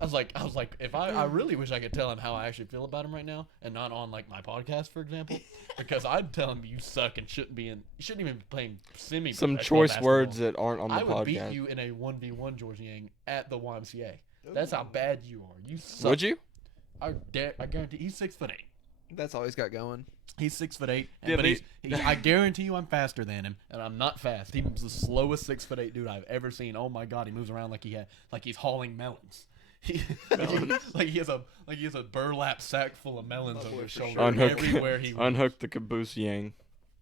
I was like, if I really wish I could tell him how I actually feel about him right now, and not on like my podcast, for example, because I'd tell him you suck and you shouldn't even be playing semi. Some choice words that aren't on the I would podcast. beat you in a 1v1, George Yang, at the YMCA. That's how bad you are. You suck. Would you? I guarantee he's 6'8". That's all he's got going. He's 6'8". Yeah, but but I guarantee you I'm faster than him, and I'm not fast. He's the slowest 6'8" dude I've ever seen. Oh my God, he moves around like he's hauling melons. Like he has a burlap sack full of melons over his shoulder everywhere he Unhook the caboose, Yang.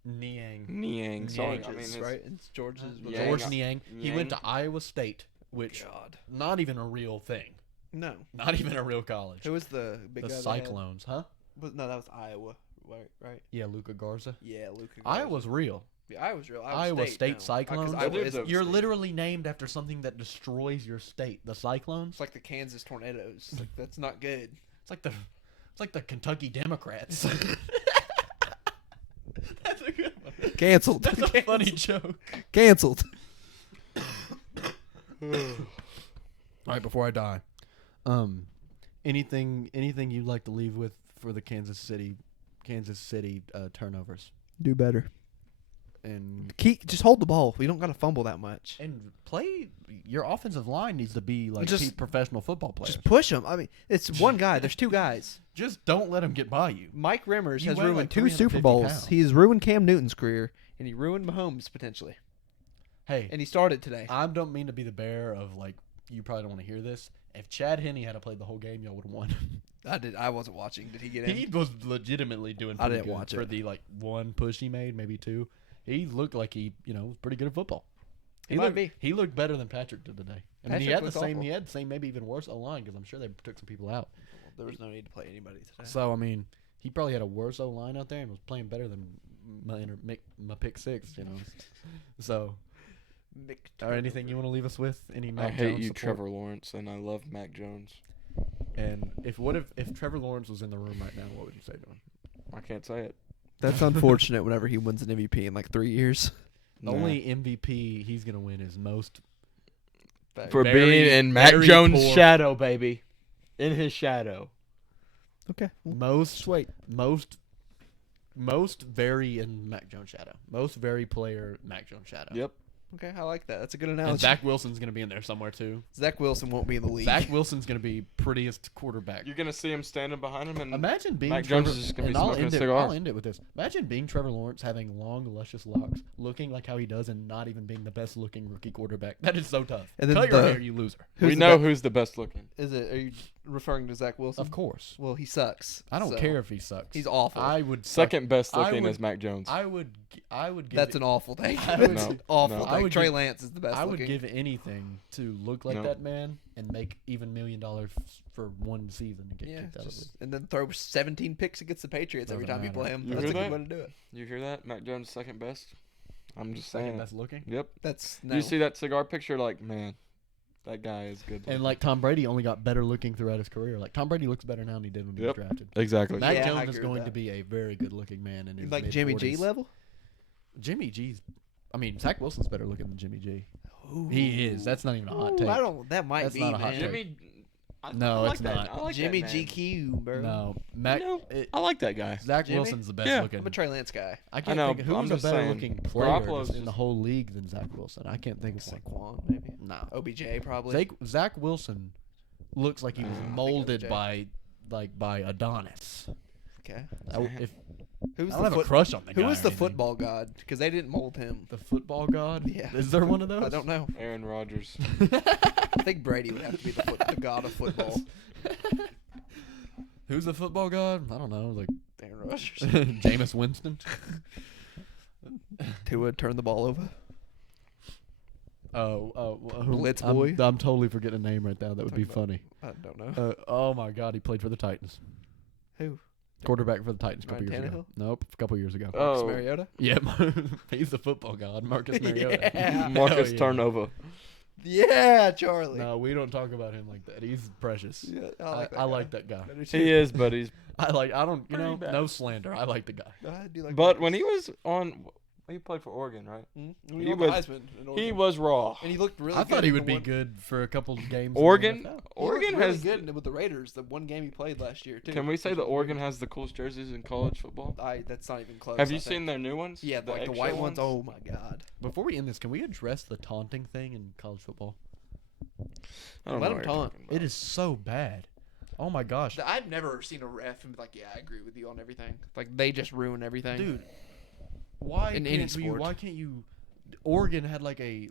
Niang. Sorry, I Niang, mean it's, Right? It's George's. Yang. George Niang. He went to Niang. Iowa State, which God. not even a real thing. No. Not even a real college. Who was the big The guy? Cyclones, huh? No, that was Iowa. Right? Yeah, Luca Garza. Yeah, Luca. Iowa's real. Yeah, Iowa's real. Iowa State no. Cyclones. 'Cause Iowa is You're upstate. literally named after something that destroys your state. The Cyclones. It's like the Kansas Tornadoes. Like, that's not good. It's like the Kentucky Democrats. That's a good one. Canceled. That's a funny joke. Canceled. All right, before I die, anything you'd like to leave with for the Kansas City turnovers Do better. and Just hold the ball. We don't got to fumble that much. play. Your offensive line needs to be like Just- professional football players. Just push them. I mean, it's one guy. There's two guys. Just don't let them get by you. Mike Rimmers You has weigh ruined like 2 Super 350 Bowls. pounds. He's ruined Cam Newton's career, and he ruined Mahomes potentially. Hey, And he started today. I don't mean to be the bearer of like you probably don't want to hear this. If Chad Henne had played the whole game, y'all would have won. I wasn't watching. Did he get in? He was legitimately doing I pretty didn't good watch for it. the like one push he made, maybe 2. He looked like he was pretty good at football. He might looked, be. He looked better than Patrick did today. I mean, he Patrick had the looked same. awful. He had the same, maybe even worse O-line because I'm sure they took some people out. There was no need to play anybody today. So I mean, he probably had a worse O-line out there and was playing better than my pick 6. So, or anything you want to leave us with? Any I Mac hate Jones you, support? Trevor Lawrence, and I love Mac Jones. And if Trevor Lawrence was in the room right now, what would you say to him? I can't say it. That's unfortunate whenever he wins an MVP in like 3 years. The only MVP he's gonna win is most For very, being in Mac very Jones' poor. shadow, baby. In his shadow. Okay. most very in Mac Jones shadow. Most very player Mac Jones shadow. Yep. Okay, I like that. That's a good And analogy. Zach Wilson's gonna be in there somewhere too. Zach Wilson won't be in the league. Zach Wilson's gonna be prettiest quarterback. You're going to see him standing behind him, and Imagine being Mac Trevor, Jones is just gonna be and I'll smoking a end it- cigar. I'll end it with this. Imagine being Trevor Lawrence, having long, luscious locks, looking like how he does, and not even being the best-looking rookie quarterback. That is so tough. And then Cut your the- hair, you loser. Who's we the know be- who's the best looking. Is it? Are you referring to Zach Wilson? Of course. Well, he sucks. I don't so care if he sucks. He's awful. I would Second best I looking would- is Mac Jones. I would give That's it- an awful thing. I That's would- an No, awful no. thing. I would Trey give- Lance is the best I would looking. give anything to look like No. that man and make even $1 million for one season and get Yeah, kicked out of it. and then throw 17 picks against the Patriots every Doesn't time you matter. play him. You That's a hear good that? way to do it. You hear that? Mac Jones second best. I'm just Second saying. best looking. Yep. That's no. You see that cigar picture? Like, man, that guy is good. And like Tom Brady only got better looking throughout his career. Like Tom Brady looks better now than he did when he was Yep. drafted. Exactly. Mac Yeah, I Jones is agree with going to that. be a very good looking man in his like Jimmy G mid-40s. level. Jimmy G's. I mean, Zach Wilson's better looking than Jimmy G. He is. That's not even a hot take. I don't. That might That's be. not a hot man. take. Jimmy, No, like it's that. not. I like Jimmy that name. GQ, bro. No, Mac. No, it- I like that guy. Zach Jimmy? Wilson's the best Yeah. looking. I'm a Trey Lance guy. I can't know, think but I'm who's a just better saying, looking player Garoppolo's just in just- the whole league than Zach Wilson. I can't think of one. Saquon, maybe. No. OBJ, probably. Zach Wilson looks like he was I think molded OBJ. by Adonis. Okay. If Who's I don't have a crush on the guy. Who or is the anything. football god? Because they didn't mold him. The football god? Yeah. Is there one of those? I don't know. Aaron Rodgers. I think Brady would have to be the god of football. Who's the football god? I don't know. Like Aaron Rodgers. Jameis Winston. Tua turned the ball over. Blitz boy? I'm totally forgetting a name right now. That would be Talking funny. I don't know. Oh my god, he played for the Titans. Who? Quarterback for the Titans a couple Ryan years ago. Tannehill? Nope, a couple years ago. Marcus Oh. Mariota? Yeah, he's the football god, Marcus Mariota. Yeah. Marcus Hell yeah. Turnover. Yeah, Charlie. No, we don't talk about him like that. He's precious. Yeah, I like that guy. He is, but he's. I don't, Pretty bad. no slander. I like the guy. I do like But when he was on, he played for Oregon, right? When he he won was- the Heisman in He Oregon. was raw. And he looked really I good. thought he in would the be one- good for a couple of games. in the Oregon, NFL. He looked Oregon really has. good with the Raiders. The one game he played last year too. Can we say which that was Oregon weird. has the coolest jerseys in college football? That's not even close. Have you I seen think. their new ones? Yeah, like the eggshell white ones. Oh my god. Before we end this, can we address the taunting thing in college football? I don't Let know him what you're taunt. talking about. It is so bad. Oh my gosh, I've never seen a ref and be like, yeah, I agree with you on everything. Like they just ruin everything. dude. Why In can't any you? sport. Why can't you? Oregon had like a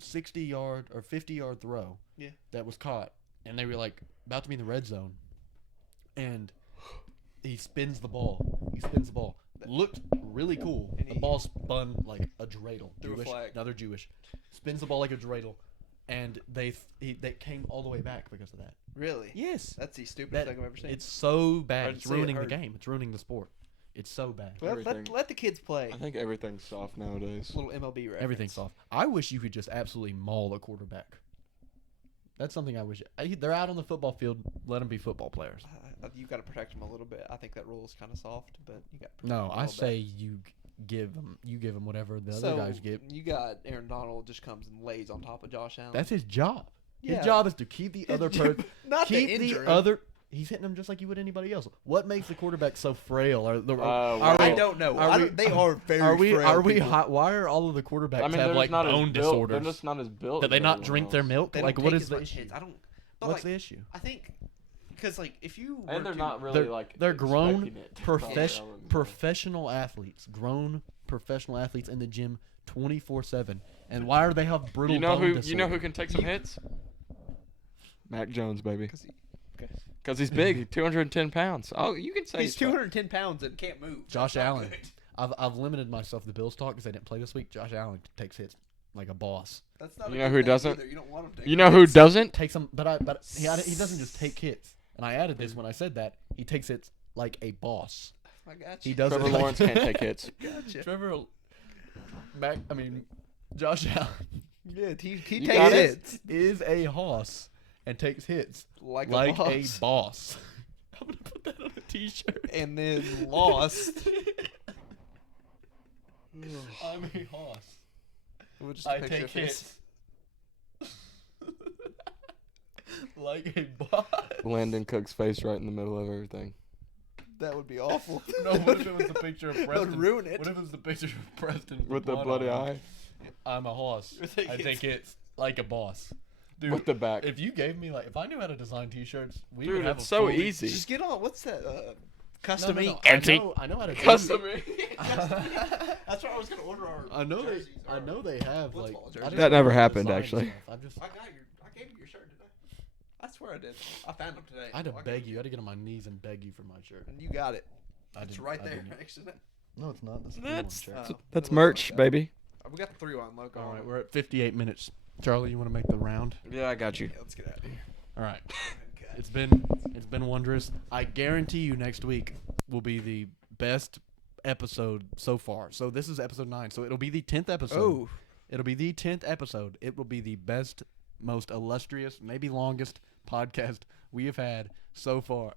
60-yard or 50-yard throw. Yeah. That was caught, and they were like about to be in the red zone, and he spins the ball. Looked really cool. And The he- ball spun like a dreidel. Threw a Jewish, flag. another Jewish. Spins the ball like a dreidel, and they came all the way back because of that. Really? Yes. That's the stupidest That, thing I've ever seen. it's so bad. I'd It's say it ruining the hurt. game. It's ruining the sport. It's so bad. everything. let the kids play. I think everything's soft nowadays. Little MLB reference. Everything's soft. I wish you could just absolutely maul a quarterback. That's something I wish. They're out on the football field. Let them be football players. You got to protect them a little bit. I think that rule is kind of soft, but you got. No, I say you give them whatever the other guys get. You got Aaron Donald just comes and lays on top of Josh Allen. That's his job. Yeah. His job is to keep the other person. not to Keep injure the him. other. He's hitting them just like you would anybody else. What makes the quarterback so frail? Are well, I don't know. They are very. Are we? frail Are we? people. Hot, why are all of the quarterbacks I mean, have they're like just not bone as built. disorders? They're just not as built. Did as they not everyone drink their else. milk? They Like don't what take is as the? much hits. I don't. But What's like, the issue? I think because like if you And they're were not to- really They're- like. they're grown expecting it. Probably, I wouldn't know. professional athletes, grown professional athletes in the gym 24/7. And why do they have brittle You know bone who? disorder? You know who can take some hits? Mac Jones, baby. 'cause he- Because he's big, 210 pounds. Oh, you can say he's 210 pounds and can't move. Josh That's not Allen. good. I've limited myself to Bills talk because they didn't play this week. Josh Allen takes hits like a boss. That's not. You a know good who thing doesn't? either. You don't want him to. You know who doesn't? Takes them, but he doesn't just take hits. And I added this when I said that he takes hits like a boss. I got He you. does Trevor it like- Lawrence can't take hits. Gotcha. Josh Allen Yeah, he You takes got it? hits is a hoss and takes hits like like a a boss. boss. I'm gonna put that on a T-shirt. And then lost. I'm a hoss. We'll just I picture take of his- hits like a boss. Landon Cook's face right in the middle of everything. That would be awful. No, what if it was the picture of That Preston? would ruin it. What if it was the picture of Preston With the bloody eye. I'm a horse. With the I take hits. hits like a boss. Dude, With the back. if you gave me if I knew how to design T-shirts, we Dude, would have it's a so fully- easy. Just get on. What's that? No, Custom no, no, ink. I know how to do Custom. That's why I was gonna order our. I know they. jerseys, I our- know they have football like. jerseys. I just That don't never know how to happened, design actually. stuff. I gave you your shirt today. I swear I did. I found them today. I had to I'll beg give you. I had to get on my knees and beg you for my shirt. And you got it. I It's didn't- right I there didn't. next to it. No, it's not. That's a That's shirt. that's it looks merch, like that. baby. We got the 3-1 logo. All on right, it. we're at 58 minutes. Charlie, you want to make the round? Yeah, I got you. Yeah, let's get out of here. All right. Okay. It's been wondrous. I guarantee you next week will be the best episode so far. So this is episode 9. So it'll be the 10th episode. Oh, It'll be the 10th episode. It will be the best, most illustrious, maybe longest podcast we have had so far.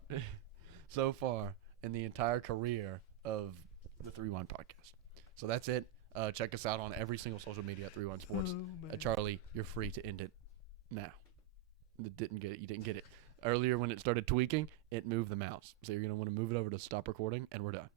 So far in the entire career of the Threewind podcast. So that's it. Check us out on every single social media at Threewind Sports. Charlie, you're free to end it now. You didn't get it. earlier when it started tweaking, it moved the mouse. So you're going to want to move it over to stop recording, and we're done.